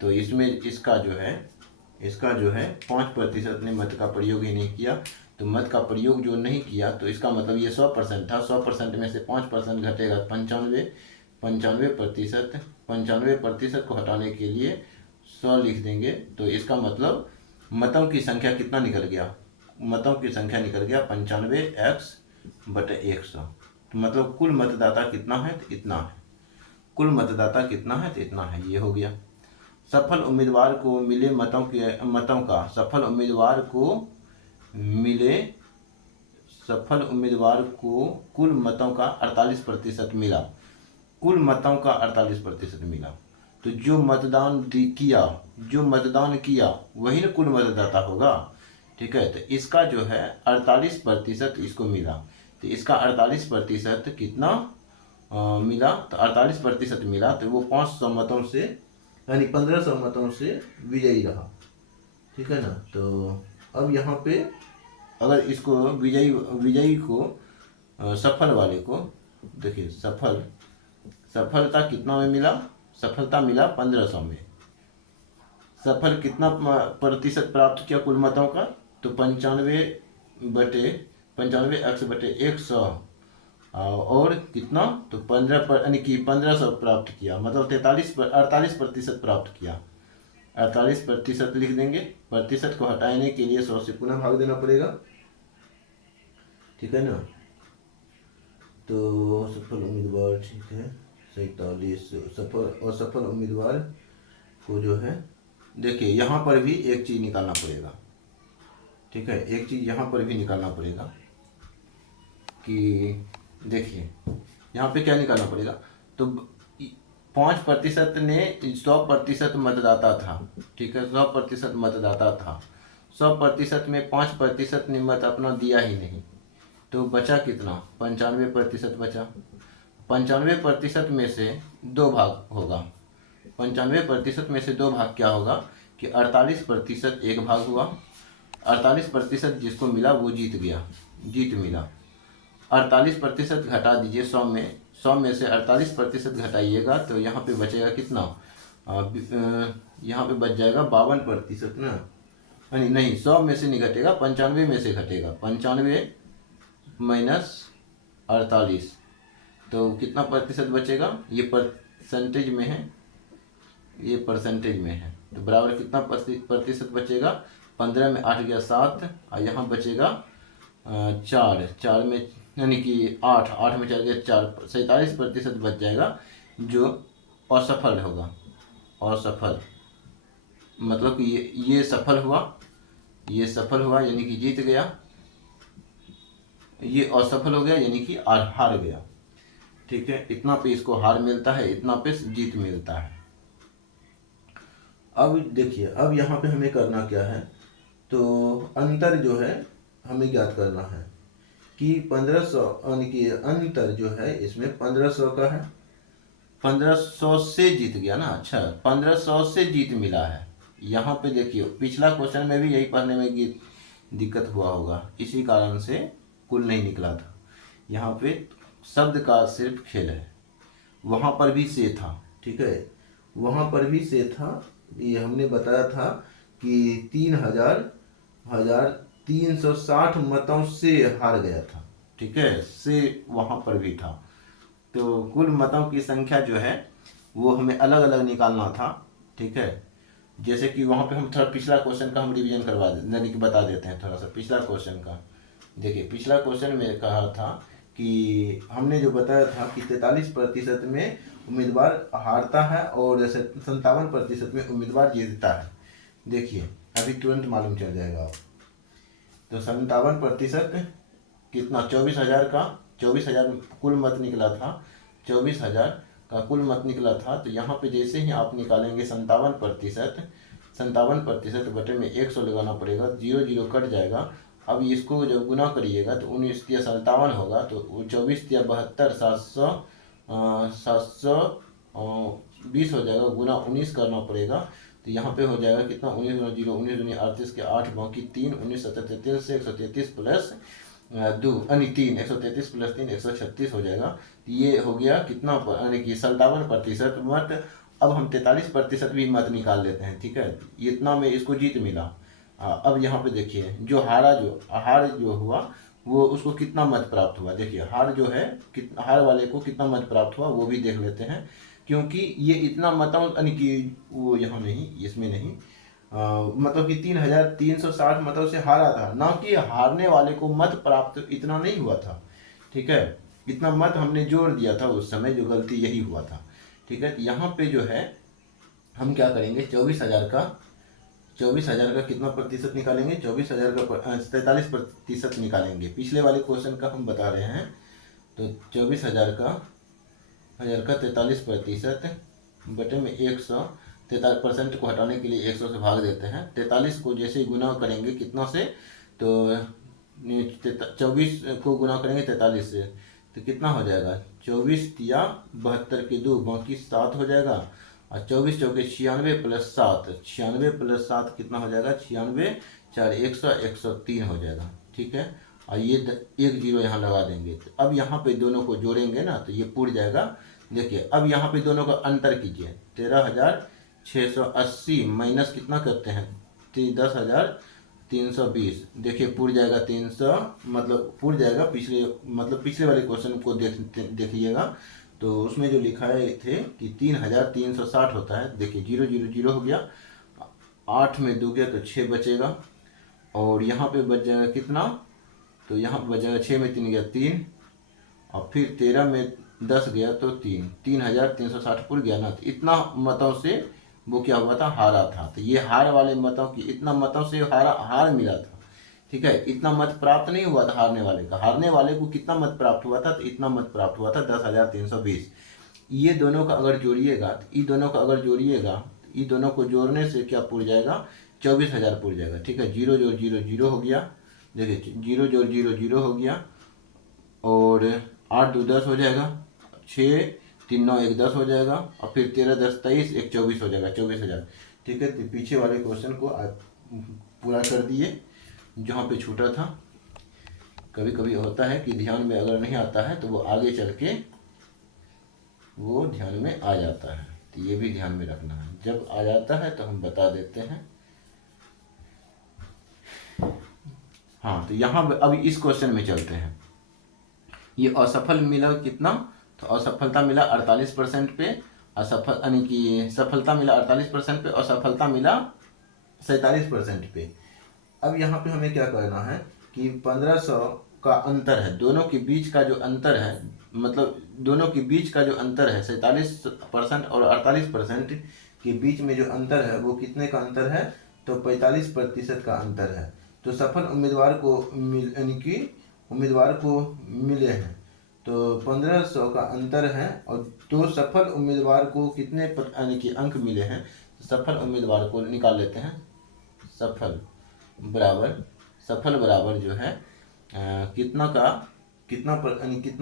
तो इसमें इसका जो है 5% ने मत का प्रयोग ही नहीं किया। तो मत का प्रयोग जो नहीं किया तो इसका मतलब ये 100% था, 100% में से 5% घटेगा 95% को हटाने के लिए 100 लिख देंगे। तो इसका मतलब मतों की संख्या कितना निकल गया, मतों की संख्या निकल गया 95x/100। तो मतलब कुल मतदाता कितना है, तो इतना है, कुल मतदाता कितना है, तो इतना है, ये हो गया। सफल उम्मीदवार को मिले मतों का सफल उम्मीदवार को कुल मतों का 48% मिला, कुल मतों का 48% मिला। तो जो मतदान किया वही ना कुल मतदाता होगा, ठीक है। तो इसका जो है 48% इसको मिला, तो इसका 48% कितना मिला, तो 48% मिला, तो वो 500 मतों से यानी 1500 मतों से विजयी रहा, ठीक है ना। तो अब यहाँ पे अगर इसको विजयी को सफल वाले को देखिए, सफलता कितना में मिला, सफलता मिला 1500 में। सफल कितना प्रतिशत प्राप्त किया कुल मतों का, तो 95x/100, और कितना, तो 1500 प्राप्त किया, मतलब 48% प्राप्त किया, 48% लिख देंगे। प्रतिशत को हटाने के लिए 100 से पुनः भाग देना पड़ेगा, ठीक है ना। तो सफल उम्मीदवार, ठीक है, 47 असफल उम्मीदवार को जो है, देखिए यहाँ पर भी एक चीज़ निकालना पड़ेगा, ठीक है, एक चीज़ यहाँ पर भी निकालना पड़ेगा कि देखिए यहाँ पे क्या निकालना पड़ेगा। तो 5% ने 100% मतदाता था, ठीक है, 100% मतदाता था, 100% में 5% ने मत अपना दिया ही नहीं, तो बचा कितना, 95% बचा। 95% में से 2 भाग होगा, 95% में से 2 भाग क्या होगा कि 48% एक भाग हुआ, 48% जिसको मिला वो जीत मिला। 48% घटा दीजिए 100 में, 100 में से 48% घटाइएगा तो यहाँ पे बचेगा कितना, यहाँ पे बच जाएगा 52% ना, नहीं 100 में से नहीं घटेगा, 95 में से घटेगा, 95 माइनस 48, तो कितना प्रतिशत बचेगा, ये परसेंटेज में है, ये परसेंटेज में है, तो बराबर कितना प्रतिशत बचेगा, 15 में 8 गया 7, और यहाँ बचेगा 4 में यानी कि 8 में 4 गया 4, 47% बच जाएगा जो असफल होगा। असफल मतलब कि ये सफल हुआ, ये सफल हुआ यानी कि जीत गया, ये असफल हो गया यानी कि हार गया, ठीक है। इतना पे इसको हार मिलता है, इतना पे जीत मिलता है। अब देखिए, अब यहाँ पे हमें करना क्या है, तो अंतर जो है हमें ज्ञात करना है कि 1500 यानी कि अंतर जो है इसमें 1500 का है, 1500 से जीत गया ना, अच्छा 1500 से जीत मिला है। यहाँ पे देखिए पिछला क्वेश्चन में भी यही पढ़ने में दिक्कत हुआ होगा, इसी कारण से कुल नहीं निकला था। यहाँ पे शब्द का सिर्फ खेल है, वहाँ पर भी से था, ठीक है, वहाँ पर भी से था, ये हमने बताया था कि 3,360 मतों से हार गया था। ठीक है, से वहाँ पर भी था। तो कुल मतों की संख्या जो है वो हमें अलग अलग निकालना था। ठीक है, जैसे कि वहाँ पे हम थोड़ा पिछला क्वेश्चन का हम रिवीजन करवा दे यानी कि बता देते हैं थोड़ा सा पिछला क्वेश्चन का। देखिए, पिछला क्वेश्चन में कहा था कि हमने जो बताया था कि 43% में उम्मीदवार हारता है और 57% में उम्मीदवार जीतता है। देखिए, अभी तुरंत मालूम चल जाएगा आप। तो 57% कितना, 24,000 का, 24,000 कुल मत निकला था, 24,000 का कुल मत निकला था। तो यहाँ पे जैसे ही आप निकालेंगे 57% बटे में 100 लगाना पड़ेगा, 0 0 कट जाएगा। अब इसको जब गुना करिएगा तो 19 या 57 होगा, तो 24 या 72, 720 हो जाएगा, गुना 19 करना पड़ेगा। तो यहाँ पे हो जाएगा कितना, 19 गुना 0, 19 दूनी 38 के 8 बाकी 3, 19 7 33 से 133 प्लस 2 यानी 3, 133 प्लस 3 136 हो जाएगा। ये हो गया कितना, यानी कि 57% मत। अब हम 43% भी मत निकाल लेते हैं। ठीक है, इतना में इसको जीत मिला। अब यहाँ पे देखिए, जो हार जो हुआ वो उसको कितना मत प्राप्त हुआ। देखिए, हार जो है हार वाले को कितना मत प्राप्त हुआ वो भी देख लेते हैं, क्योंकि ये इतना मतों यानी कि वो यहाँ नहीं, इसमें नहीं, मतलब कि 3,360 मतों से हारा था, ना कि हारने वाले को मत प्राप्त इतना नहीं हुआ था। ठीक है, इतना मत हमने जोड़ दिया था उस समय, जो गलती यही हुआ था। ठीक है, तो यहाँ पे जो है हम क्या करेंगे, 24,000 का कितना प्रतिशत निकालेंगे, 24,000 का 43% निकालेंगे। पिछले वाले क्वेश्चन का हम बता रहे हैं। तो 24,000 का 43% बटे में 100, 43% को हटाने के लिए 100 से भाग देते हैं। 43 को जैसे ही गुना करेंगे कितना से, तो 24 को गुना करेंगे 43 से, तो कितना हो जाएगा, 24 या 72 के 2 बाकी 7 हो जाएगा। और 24 चौके 96 प्लस 7, 96 प्लस 7 कितना हो जाएगा, 96 4 100, 103 हो जाएगा। ठीक है, और ये 1 0 यहाँ लगा देंगे। तो अब यहाँ पे दोनों को जोड़ेंगे ना तो ये पूर जाएगा। देखिए, अब यहाँ पे दोनों का अंतर कीजिए, 13,680 माइनस कितना करते हैं, 10,320। देखिए पूर जाएगा 300, मतलब पूर जाएगा। पिछले वाले क्वेश्चन को देखिएगा, तो उसमें जो लिखाए थे कि 3,360 होता है। देखिए 0 0 0 हो गया, 8 में 2 गया तो 6 बचेगा, और यहाँ पे बच जाएगा कितना, तो यहाँ पे बच जाएगा 6 में 3 गया 3, और फिर 13 में 10 गया तो 3, 3,360 पुर गया ना। तो इतना मतों से वो क्या हुआ था, हारा था। तो ये हार वाले मतों की, इतना मतों से हार मिला था। ठीक है, इतना मत प्राप्त नहीं हुआ था हारने वाले का। हारने वाले को कितना मत प्राप्त हुआ था, तो इतना मत प्राप्त हुआ था 10,320। ये दोनों का अगर जोड़िएगा, तो ये दोनों का अगर जोड़िएगा, ये दोनों को जोड़ने से क्या पुर जाएगा, 24,000 पुर जाएगा। ठीक है, 0 जोड़ 0 0 हो गया। देखिए 0 जोड़ 0 0 हो गया, और 8 2 10 हो जाएगा, 6 3 9 1 10 हो जाएगा, और फिर 13 10 23 1 24 हो जाएगा, 24,000। ठीक है, तो पीछे वाले क्वेश्चन को आप पूरा कर दिए जहाँ पे छूटा था। कभी कभी होता है कि ध्यान में अगर नहीं आता है तो वो आगे चल के वो ध्यान में आ जाता है, तो ये भी ध्यान में रखना है। जब आ जाता है तो हम बता देते हैं। हाँ, तो यहाँ अभी इस क्वेश्चन में चलते हैं। ये असफल मिला कितना, तो असफलता मिला 48% पे, असफल यानी कि सफलता मिला 48% पे, असफलता मिला 47% पे। अब यहाँ पे हमें क्या करना है कि 1500 का अंतर है, दोनों के बीच का जो अंतर है, मतलब दोनों के बीच का जो अंतर है 47% और 48% के बीच में जो अंतर है वो कितने का अंतर है, तो 45% का अंतर है। तो सफल उम्मीदवार को यानी कि उम्मीदवार को मिले हैं, तो 1500 का अंतर है, और दो सफल उम्मीदवार को कितने यानी कि अंक मिले हैं, तो सफल उम्मीदवार को निकाल लेते हैं। सफल बराबर जो है कितना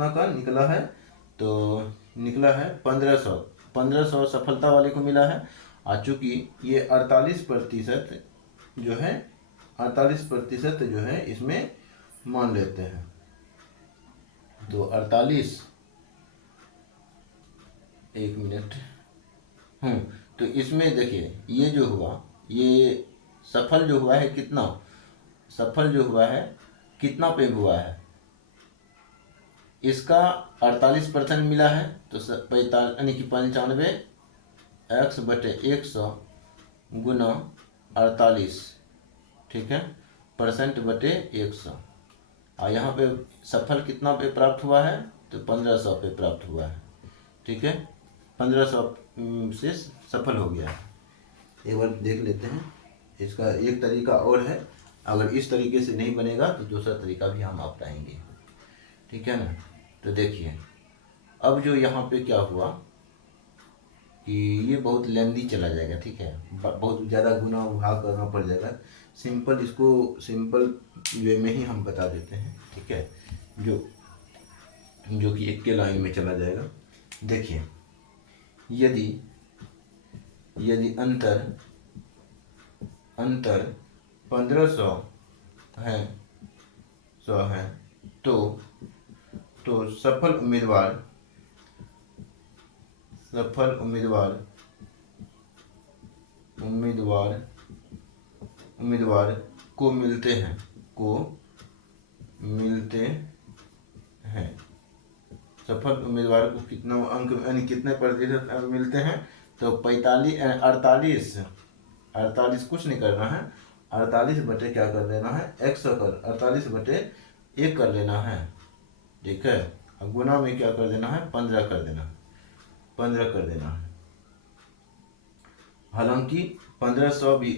का निकला है, तो निकला है 1500 सफलता वाले को मिला है। चूँकि ये 48% जो है, 48% जो है इसमें मान लेते हैं, तो 48, एक मिनट, तो इसमें देखिए ये जो हुआ, ये सफल जो हुआ है कितना, सफल जो हुआ है कितना पे हुआ है, इसका 48% मिला है तो 45 यानी कि 95 एक्स बटे 100 गुना 48, ठीक है, परसेंट बटे 100। और यहाँ पे सफल कितना पे प्राप्त हुआ है तो 1500 पे प्राप्त हुआ है, ठीक है, 1500 से सफल हो गया है। एक बार देख लेते हैं, इसका एक तरीका और है, अगर इस तरीके से नहीं बनेगा तो दूसरा तरीका भी हम अपनाएंगे, ठीक है ना। तो देखिए अब जो यहाँ पे क्या हुआ कि ये बहुत लेंदी चला जाएगा, ठीक है, बहुत ज़्यादा गुना भाग करना पड़ जाएगा। सिंपल, इसको सिंपल वे में ही हम बता देते हैं, ठीक है, जो कि एक के लाइन में चला जाएगा। देखिए यदि अंतर 1500 है, 100 है, तो सफल उम्मीदवार को मिलते हैं, सफल उम्मीदवार को कितना अंक यानी कितने प्रतिशत अंक मिलते हैं तो 48 कुछ नहीं करना है, 48 बटे क्या कर लेना है 100 कर 48 बटे 1 कर लेना है, ठीक है। अब गुना में क्या कर देना है 15 कर देना है। हालांकि 1500 भी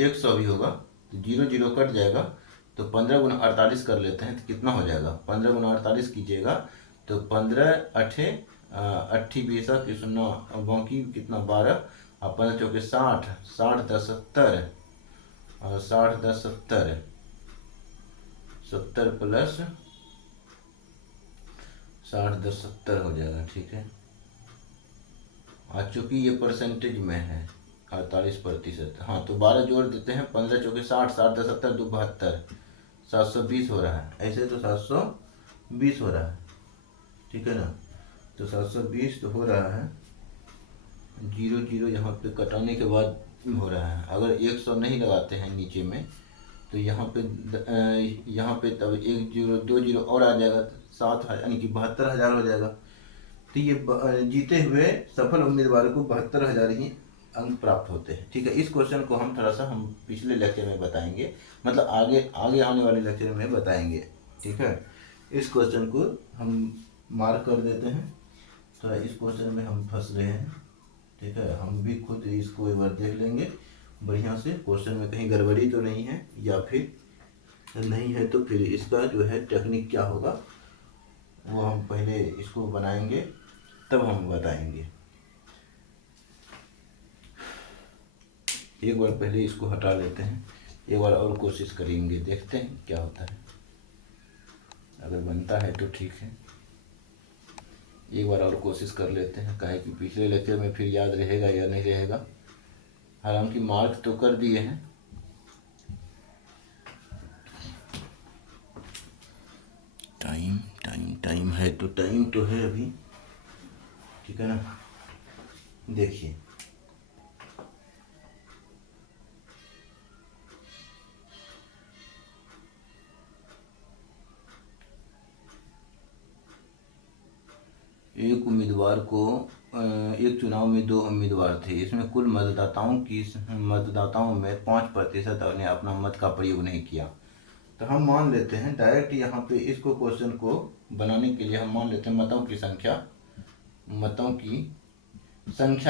100 भी होगा तो 0 कट जाएगा, तो 15 गुना 48 कर लेते हैं तो कितना हो जाएगा, 15 गुना 48 कीजिएगा तो 15 अठे 28 की 0 बाकी कितना 12 और 15 चौके 60 10 70 और 60 10 70 प्लस 60 10 70 हो जाएगा, ठीक है। और चूँकि ये परसेंटेज में है 48%, हाँ तो 12 जोड़ देते हैं, 15 चौके 60 60 10 70 2 72 720 हो रहा है, ऐसे तो 720 हो रहा है, ठीक है ना। तो 720 तो हो रहा है, 0 यहाँ पे कटाने के बाद हो रहा है। अगर 100 नहीं लगाते हैं नीचे में तो यहाँ पे तब 1 0 2 0 और आ जाएगा, 7 यानी कि 72,000 हो जाएगा। तो ये जीते हुए सफल उम्मीदवार को 72,000 ही अंक प्राप्त होते हैं, ठीक है। इस क्वेश्चन को हम थोड़ा सा हम पिछले लेक्चर में बताएंगे, मतलब आगे आने वाले लेक्चर में बताएंगे, ठीक है। इस क्वेश्चन को हम मार्क कर देते हैं, थोड़ा इस क्वेश्चन में हम फंस रहे हैं, ठीक है। हम भी खुद इसको एक बार देख लेंगे बढ़िया से, क्वेश्चन में कहीं गड़बड़ी तो नहीं है, या फिर नहीं है तो फिर इसका जो है टेक्निक क्या होगा वो हम पहले इसको बनाएंगे तब हम बताएंगे। एक बार पहले इसको हटा लेते हैं, एक बार और कोशिश करेंगे, देखते हैं क्या होता है, अगर बनता है तो ठीक है। एक बार और कोशिश कर लेते हैं, काहे कि पिछले लेक्चर में फिर याद रहेगा या नहीं रहेगा। हालांकि मार्क तो कर दिए हैं, टाइम है तो टाइम तो है अभी, ठीक है ना। देखिए एक उम्मीदवार को एक चुनाव में 2 उम्मीदवार थे, इसमें कुल मतदाताओं में 5% ने अपना मत का प्रयोग नहीं किया। तो हम मान लेते हैं डायरेक्ट यहाँ पे इसको क्वेश्चन को बनाने के लिए हम मान लेते हैं मतों की संख्या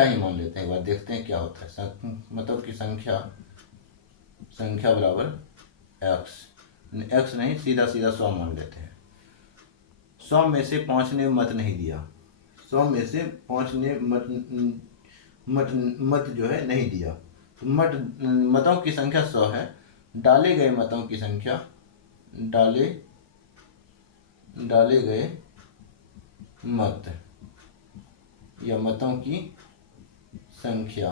ही मान लेते हैं। एक बार देखते हैं क्या होता है, मतों की संख्या बराबर एक्स नहीं, सीधा 100 मान लेते हैं। 100 में से 5 ने मत नहीं दिया, 100 में से 5 ने मत जो है नहीं दिया, तो मतों की संख्या 100 है, डाले गए मतों की संख्या डाले गए मत या मतों की संख्या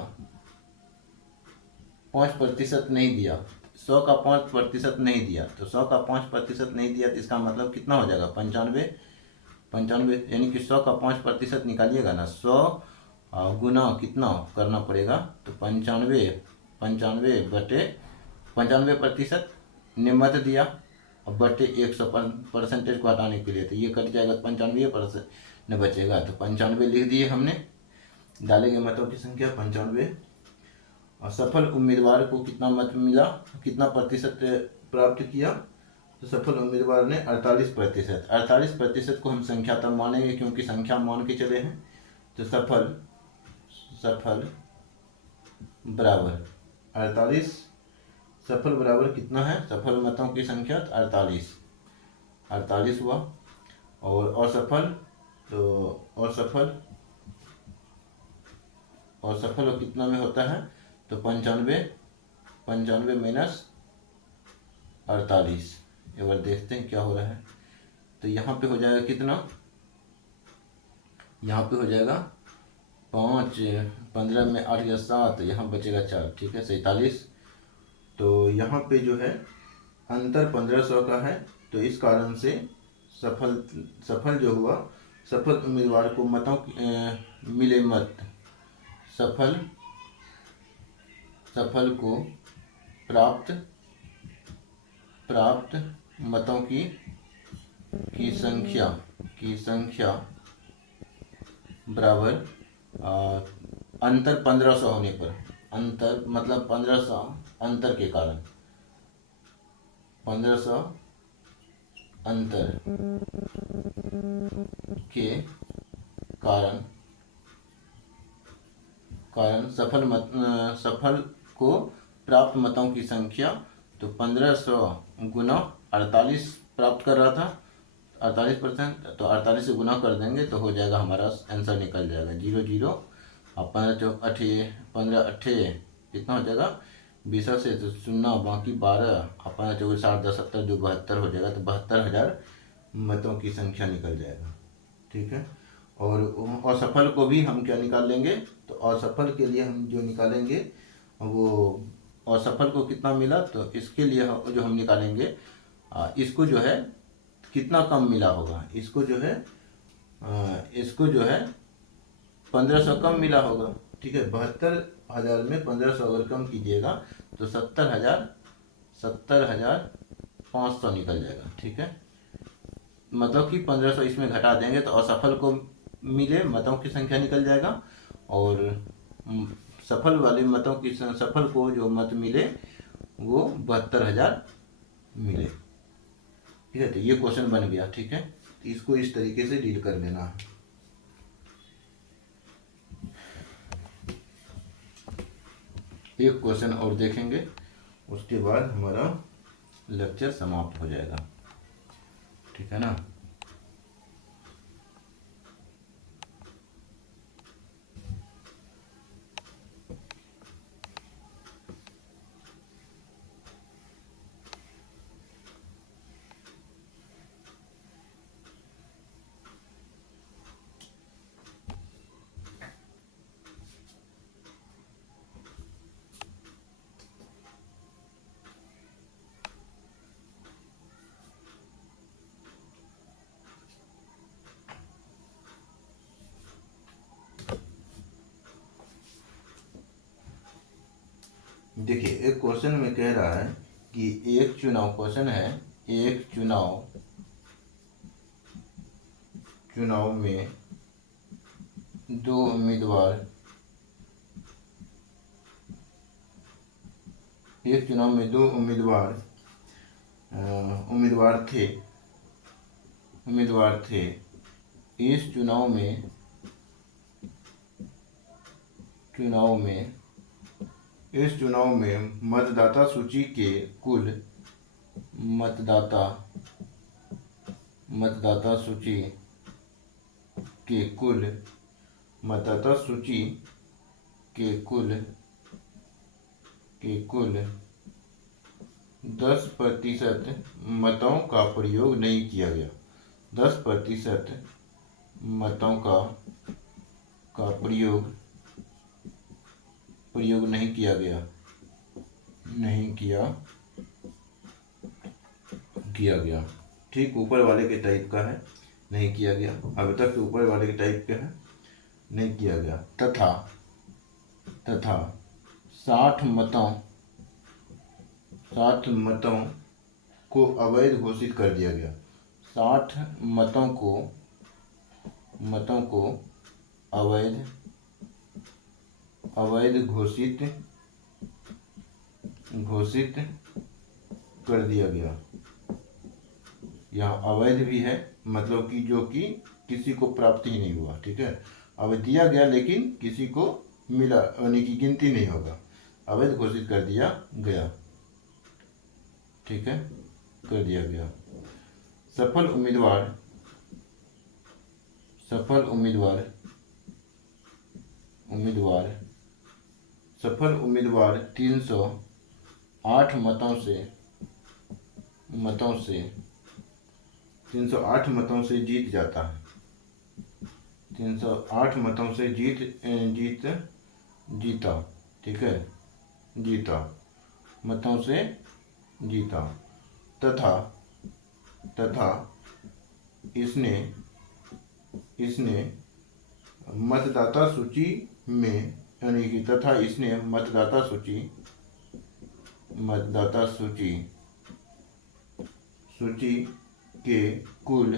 5% नहीं दिया, 100 का 5% नहीं दिया, तो 100 का 5% नहीं दिया तो इसका मतलब कितना हो जाएगा 95, यानी कि 100 का 5% निकालिएगा ना, 100 गुना कितना करना पड़ेगा तो 95 बटे 95% ने मत दिया और बटे 100% को हटाने के लिए, तो ये कट जाएगा, 95% ने बचेगा, तो 95 लिख दिए हमने। डालेंगे मतों की संख्या 95 और सफल उम्मीदवार को कितना मत मिला, कितना प्रतिशत प्राप्त किया, तो सफल उम्मीदवार ने 48%। 48% को हम संख्या तब मानेंगे क्योंकि संख्या मान के चले हैं, तो सफल बराबर 48, सफल बराबर कितना है, सफल मतों की संख्या 48 हुआ। और असफल, तो असफल कितना में होता है, तो 95 माइनस 48। एक बार देखते हैं क्या हो रहा है, तो यहाँ पे हो जाएगा कितना, यहाँ पे हो जाएगा 5, 15 में 8 या 7, यहाँ बचेगा 4, ठीक है 47। तो यहाँ पे जो है अंतर 1500 का है, तो इस कारण से सफल जो हुआ, सफल उम्मीदवार को मतों मिले मत, सफल को प्राप्त मतों की संख्या बराबर अंतर 1500 होने पर, अंतर मतलब 1500 अंतर के कारण, 1500 अंतर के कारण सफल को प्राप्त मतों की संख्या, तो 1500 गुना 48 प्राप्त कर रहा था, 48%, तो 48 से गुना कर देंगे तो हो जाएगा, हमारा आंसर निकल जाएगा 00 और 15 कितना हो जाएगा 20 से, तो 0 बाकी 12 अपना 24 8 10 70 जो 72 हो जाएगा, तो 72,000 मतों की संख्या निकल जाएगा, ठीक है। और असफल को भी हम क्या निकाल लेंगे, तो असफल के लिए हम जो निकालेंगे वो असफल को कितना मिला, तो इसके लिए जो हम निकालेंगे इसको जो है कितना कम मिला होगा, इसको जो है 1500 कम मिला होगा, ठीक है। 72,000 में 1500 अगर कम कीजिएगा तो 70,500 निकल जाएगा, ठीक है। मतलब कि 1500 इसमें घटा देंगे तो असफल को मिले मतों की संख्या निकल जाएगा, और सफल वाले मतों की, सफल को जो मत मिले वो 72,000 मिले, ठीक है। तो ये क्वेश्चन बन गया, ठीक है। इसको इस तरीके से डील कर लेना है। एक क्वेश्चन और देखेंगे, उसके बाद हमारा लेक्चर समाप्त हो जाएगा, ठीक है ना। देखिए, एक क्वेश्चन में कह रहा है कि एक चुनाव, क्वेश्चन है एक चुनाव में दो उम्मीदवार, एक चुनाव में दो उम्मीदवार थे। इस चुनाव में मतदाता सूची के कुल के कुल 10% मतों का प्रयोग नहीं किया गया। 10% मतों का प्रयोग नहीं किया गया। ठीक ऊपर वाले के टाइप का है, नहीं किया गया। अब तक तो ऊपर वाले के टाइप का है, नहीं किया गया। तथा 60 60 मतों को अवैध घोषित कर दिया गया। 60 मतों को अवैध घोषित कर दिया गया। यहाँ अवैध भी है, मतलब कि जो कि किसी को प्राप्त ही नहीं हुआ। ठीक है, अवैध दिया गया लेकिन किसी को मिला, यानी कि गिनती नहीं होगा, अवैध घोषित कर दिया गया। ठीक है, कर दिया गया। सफल उम्मीदवार 308 मतों से जीत जाता है। 308 मतों से जीता। ठीक है, जीता, मतों से जीता। तथा इसने मतदाता सूची में, यानी कि तथा इसने मतदाता सूची के कुल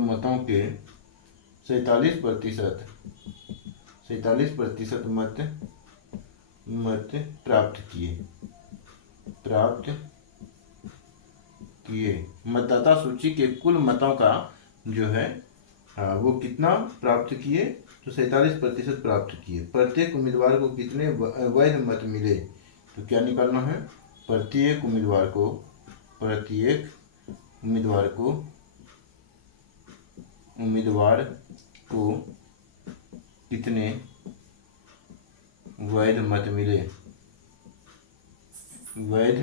मतों के 47% मत प्राप्त किए। मतदाता सूची के कुल मतों का जो है वो कितना प्राप्त किए, तो 47% प्राप्त किए। प्रत्येक उम्मीदवार को कितने वैध मत मिले, तो क्या निकालना है, प्रत्येक उम्मीदवार को कितने वैध मत मिले, वैध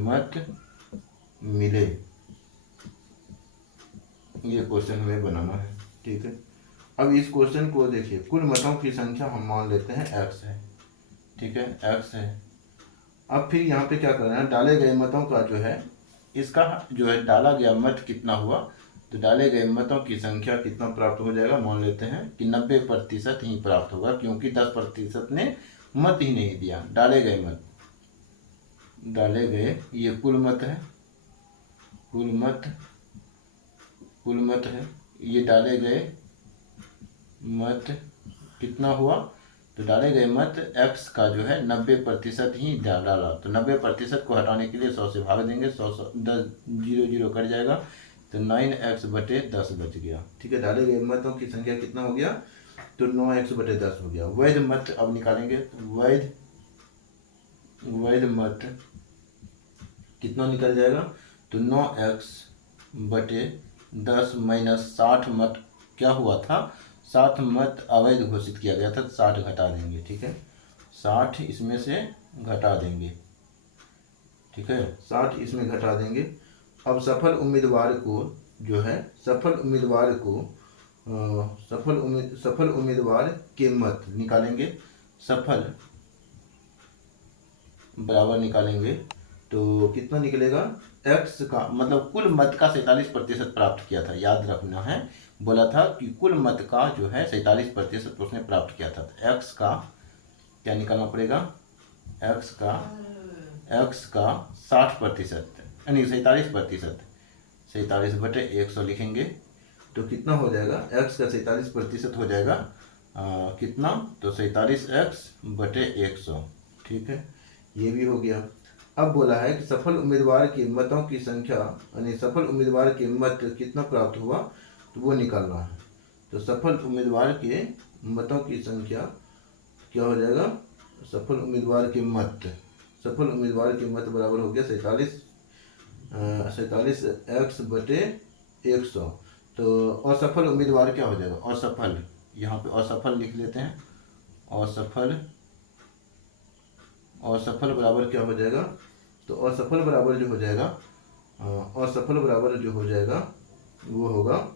मत मिले, ये क्वेश्चन हमें बनाना है। ठीक है, अब इस क्वेश्चन को देखिए, कुल मतों की संख्या हम मान लेते हैं x है। ठीक है, x है। अब फिर यहाँ पे क्या करना है, डाले गए मतों का जो है, इसका जो है डाला गया मत कितना हुआ, तो डाले गए मतों की संख्या कितना प्राप्त हो जाएगा, मान लेते हैं कि 90% ही प्राप्त होगा, क्योंकि 10% ने मत ही नहीं दिया। डाले गए ये कुल मत है, ये डाले गए मत कितना हुआ, तो डाले गए मत x का जो है 90% ही डाला। तो 90% को हटाने के लिए 100 से भाग देंगे, 100 10 0 कट जाएगा, तो 9x/10 बच गया। ठीक है, डाले गए मतों की संख्या कितना हो गया, तो 9x/10 हो गया। वैध मत अब निकालेंगे, तो वैध मत कितना निकल जाएगा, तो 9x/10 माइनस 60 मत क्या हुआ था, 60 मत अवैध घोषित किया गया था, 60 घटा देंगे। ठीक है, 60 इसमें से घटा देंगे। ठीक है, 60 इसमें घटा देंगे। अब सफल उम्मीदवार के मत निकालेंगे। सफल बराबर निकालेंगे तो कितना निकलेगा, x का मतलब कुल मत का 47% प्राप्त किया था, याद रखना है, बोला था कि कुल मत का जो है 47% उसने प्राप्त किया था। तो x का क्या निकालना पड़ेगा, x का 60%, यानी 47%, 47/100 लिखेंगे, तो कितना हो जाएगा, x का 47% हो जाएगा कितना, तो 47x/100। ठीक है, ये भी हो गया। अब बोला है कि सफल उम्मीदवार के मतों की संख्या, यानी सफल उम्मीदवार के मत कितना प्राप्त हुआ, तो वो निकालना है। तो सफल उम्मीदवार के मतों की संख्या क्या हो जाएगा, सफल उम्मीदवार के मत बराबर हो गया 47x/100। तो असफल उम्मीदवार क्या हो जाएगा, असफल, यहाँ पे असफल लिख लेते हैं। असफल बराबर क्या हो जाएगा, तो असफल बराबर जो हो जाएगा वो होगा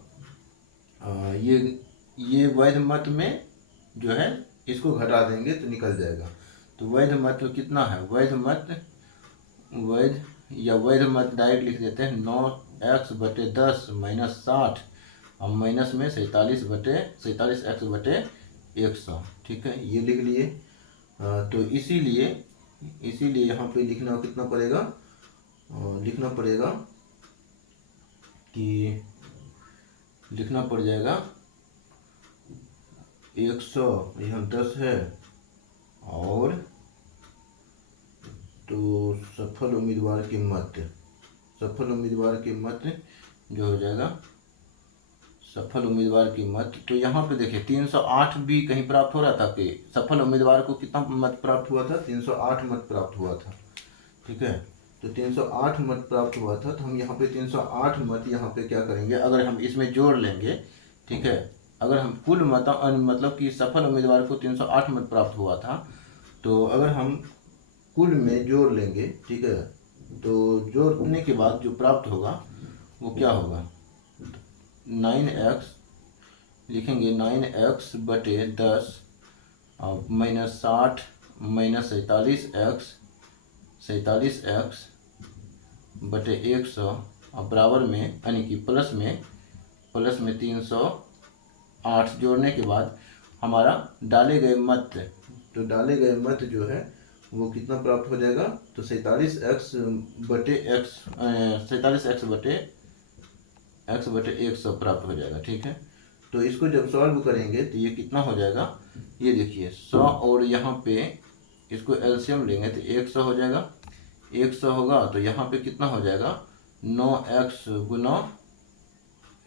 ये वैध मत में जो है इसको घटा देंगे तो निकल जाएगा। तो वैध मत कितना है, वैध मत डायरेक्ट लिख देते हैं, 9x/10 माइनस 60 अब माइनस में 47/100, ठीक है, ये लिख लिए। तो इसीलिए यहाँ पे लिखना कितना पड़ेगा, लिखना पड़ेगा कि लिखना पड़ जाएगा 100, यहाँ 10 है, और तो सफल उम्मीदवार की मत जो हो जाएगा सफल उम्मीदवार की मत। तो यहाँ पे देखिए 308 भी कहीं प्राप्त हो रहा था कि सफल उम्मीदवार को कितना मत प्राप्त हुआ था, 308 मत प्राप्त हुआ था, ठीक है। तो 308 मत प्राप्त हुआ था, तो हम यहाँ पे 308 मत यहाँ पे क्या करेंगे, अगर हम इसमें जोड़ लेंगे, ठीक है, अगर हम कुल मत मतलब कि सफल उम्मीदवार को 308 मत प्राप्त हुआ था, तो अगर हम कुल में जोड़ लेंगे, ठीक है, तो जोड़ने के बाद जो प्राप्त होगा वो क्या होगा, 9x लिखेंगे, 9x/10 -60 -47x/100 और बराबर में यानी कि प्लस में 308 जोड़ने के बाद हमारा डाले गए मत, तो डाले गए मत जो है वो कितना प्राप्त हो जाएगा, तो 47x/100 प्राप्त हो जाएगा, ठीक है। तो इसको जब सॉल्व करेंगे तो ये कितना हो जाएगा, ये देखिए 100 और यहाँ पे इसको एलसीएम लेंगे तो 100 हो जाएगा, 100 होगा तो यहाँ पे कितना हो जाएगा, 9x गुना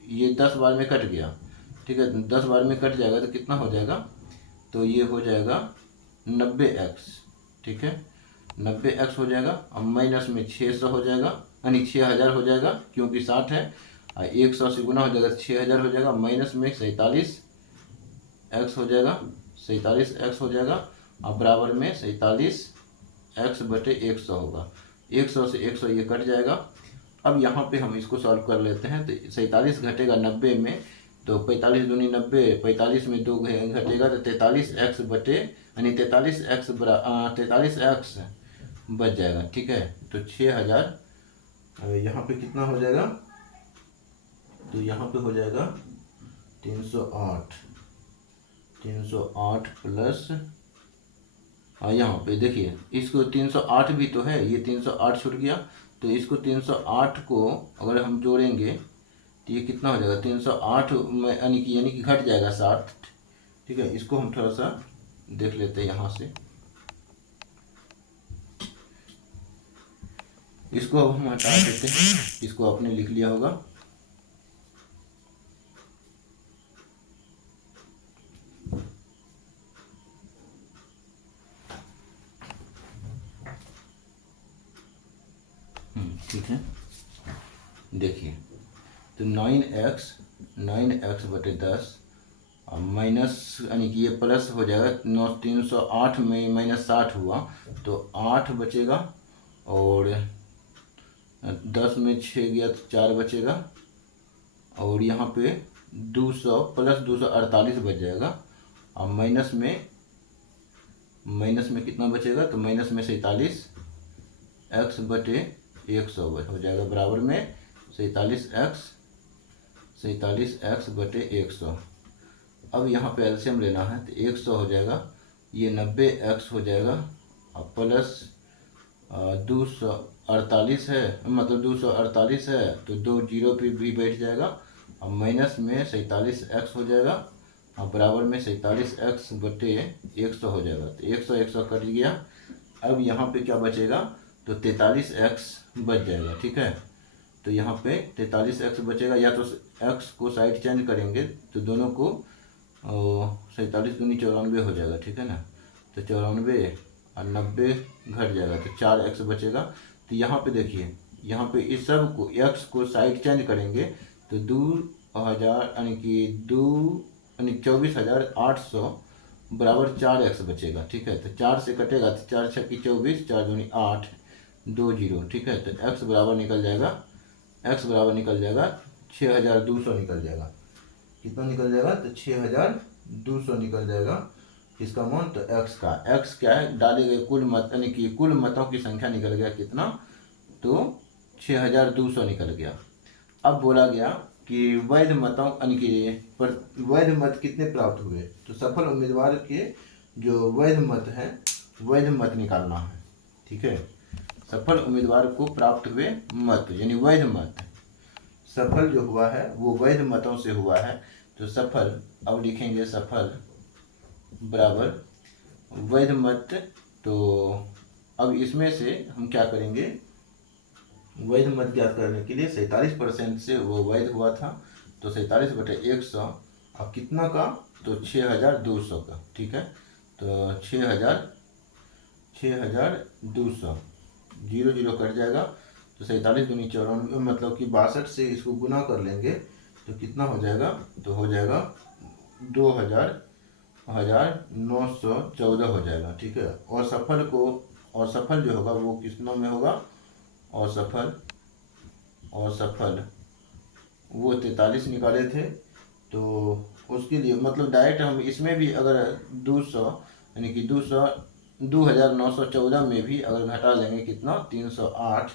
ये 10 बार में कट गया, ठीक है, 10 बार में कट जाएगा तो कितना हो जाएगा, तो ये हो जाएगा 90x, ठीक है, 90x हो जाएगा। अब माइनस में 600 हो जाएगा, यानी 6000 हो जाएगा, क्योंकि 60 है, 100 से गुना हो जाएगा तो 6000 हो जाएगा, माइनस में 47x हो जाएगा, 47x हो जाएगा, अब बराबर में 47x/100 होगा, 100 से 100 ये कट जाएगा। अब यहाँ पे हम इसको सॉल्व कर लेते हैं, तो 47 घटेगा 90 में, तो 45 दूनी 90, 45 में 2 घटेगा तो 43x यानी 43x बच जाएगा, ठीक है। तो 6000 यहाँ पे कितना हो जाएगा, तो यहाँ पे हो जाएगा 308 प्लस, यहाँ पे देखिए इसको 308 भी तो है, ये 308 छूट गया, तो इसको 308 को अगर हम जोड़ेंगे तो ये कितना हो जाएगा, 308 में यानी कि घट जाएगा 60, ठीक है। इसको हम थोड़ा सा देख लेते हैं यहाँ से, इसको अब हम हटा देते हैं, इसको आपने लिख लिया होगा, ठीक है। देखिए तो 9x 9x/10 माइनस यानी कि ये प्लस हो जाएगा, 308 में -60 हुआ तो 8 बचेगा, और 10 में 6 गया तो 4 बचेगा, और यहाँ पे 200 प्लस 248 बच जाएगा, और माइनस में कितना बचेगा, तो माइनस में 47x/100 हो जाएगा, बराबर में 47x/100। अब यहाँ पे एलसीएम लेना है तो 100 हो जाएगा, ये 90x हो जाएगा, और प्लस 248 है, मतलब 248 है तो 2 जीरो पे भी बैठ जाएगा, और माइनस में 47x हो जाएगा, और बराबर में 47x/100 हो जाएगा, तो 100 कट गया। अब यहाँ पे क्या बचेगा, तो 43x बच जाएगा, ठीक है। तो यहाँ पे 43x बचेगा, या तो x को साइड चेंज करेंगे तो दोनों को 47 दूनी 94 हो जाएगा, ठीक है ना। तो 94 और 90 घट जाएगा तो 4x बचेगा। तो यहाँ पे देखिए, यहाँ पे इस सब को x को साइड चेंज करेंगे तो 2000 यानी कि 24,800 बराबर 4x बचेगा, ठीक है। तो 4 से कटेगा तो 4 छक्की 24, 4 दूनी 8, 2 जीरो, ठीक है। तो x बराबर निकल जाएगा 6200 निकल जाएगा। कितना निकल जाएगा, तो 6200 निकल जाएगा। इसका मान तो x क्या है, डाले गए कुल मत यानी कि कुल मतों की संख्या निकल गया कितना, तो 6200 निकल गया। अब बोला गया कि वैध मतों यानी कि पर वैध मत कितने प्राप्त हुए, तो सफल उम्मीदवार के जो वैध मत हैं वैध मत निकालना है। ठीक है, सफल उम्मीदवार को प्राप्त हुए मत यानी वैध मत, सफल जो हुआ है वो वैध मतों से हुआ है। तो सफल, अब लिखेंगे सफल बराबर वैध मत। तो अब इसमें से हम क्या करेंगे, वैध मत ज्ञात करने के लिए 47% से वो वैध हुआ था, तो 47/100 अब कितना का, तो 6200 का। ठीक है, तो 6200 जीरो जीरो कट जाएगा, तो 47 दूनी 94, मतलब कि 62 से इसको गुना कर लेंगे तो कितना हो जाएगा, तो हो जाएगा 1914 हो जाएगा। ठीक है, और सफल जो होगा वो कितनों में होगा, और सफल वो 43 निकाले थे। तो उसके लिए मतलब डायरेक्ट हम इसमें भी अगर 200 यानी कि 2914 में भी अगर घटा लेंगे कितना, 308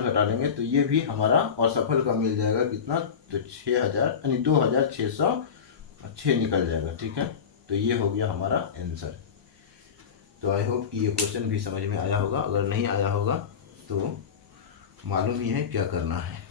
घटा लेंगे तो ये भी हमारा और सफल का मिल जाएगा कितना, तो 6000 यानी 2606 निकल जाएगा। ठीक है, तो ये हो गया हमारा आंसर। तो आई होप कि ये क्वेश्चन भी समझ में आया होगा, अगर नहीं आया होगा तो मालूम ही है क्या करना है।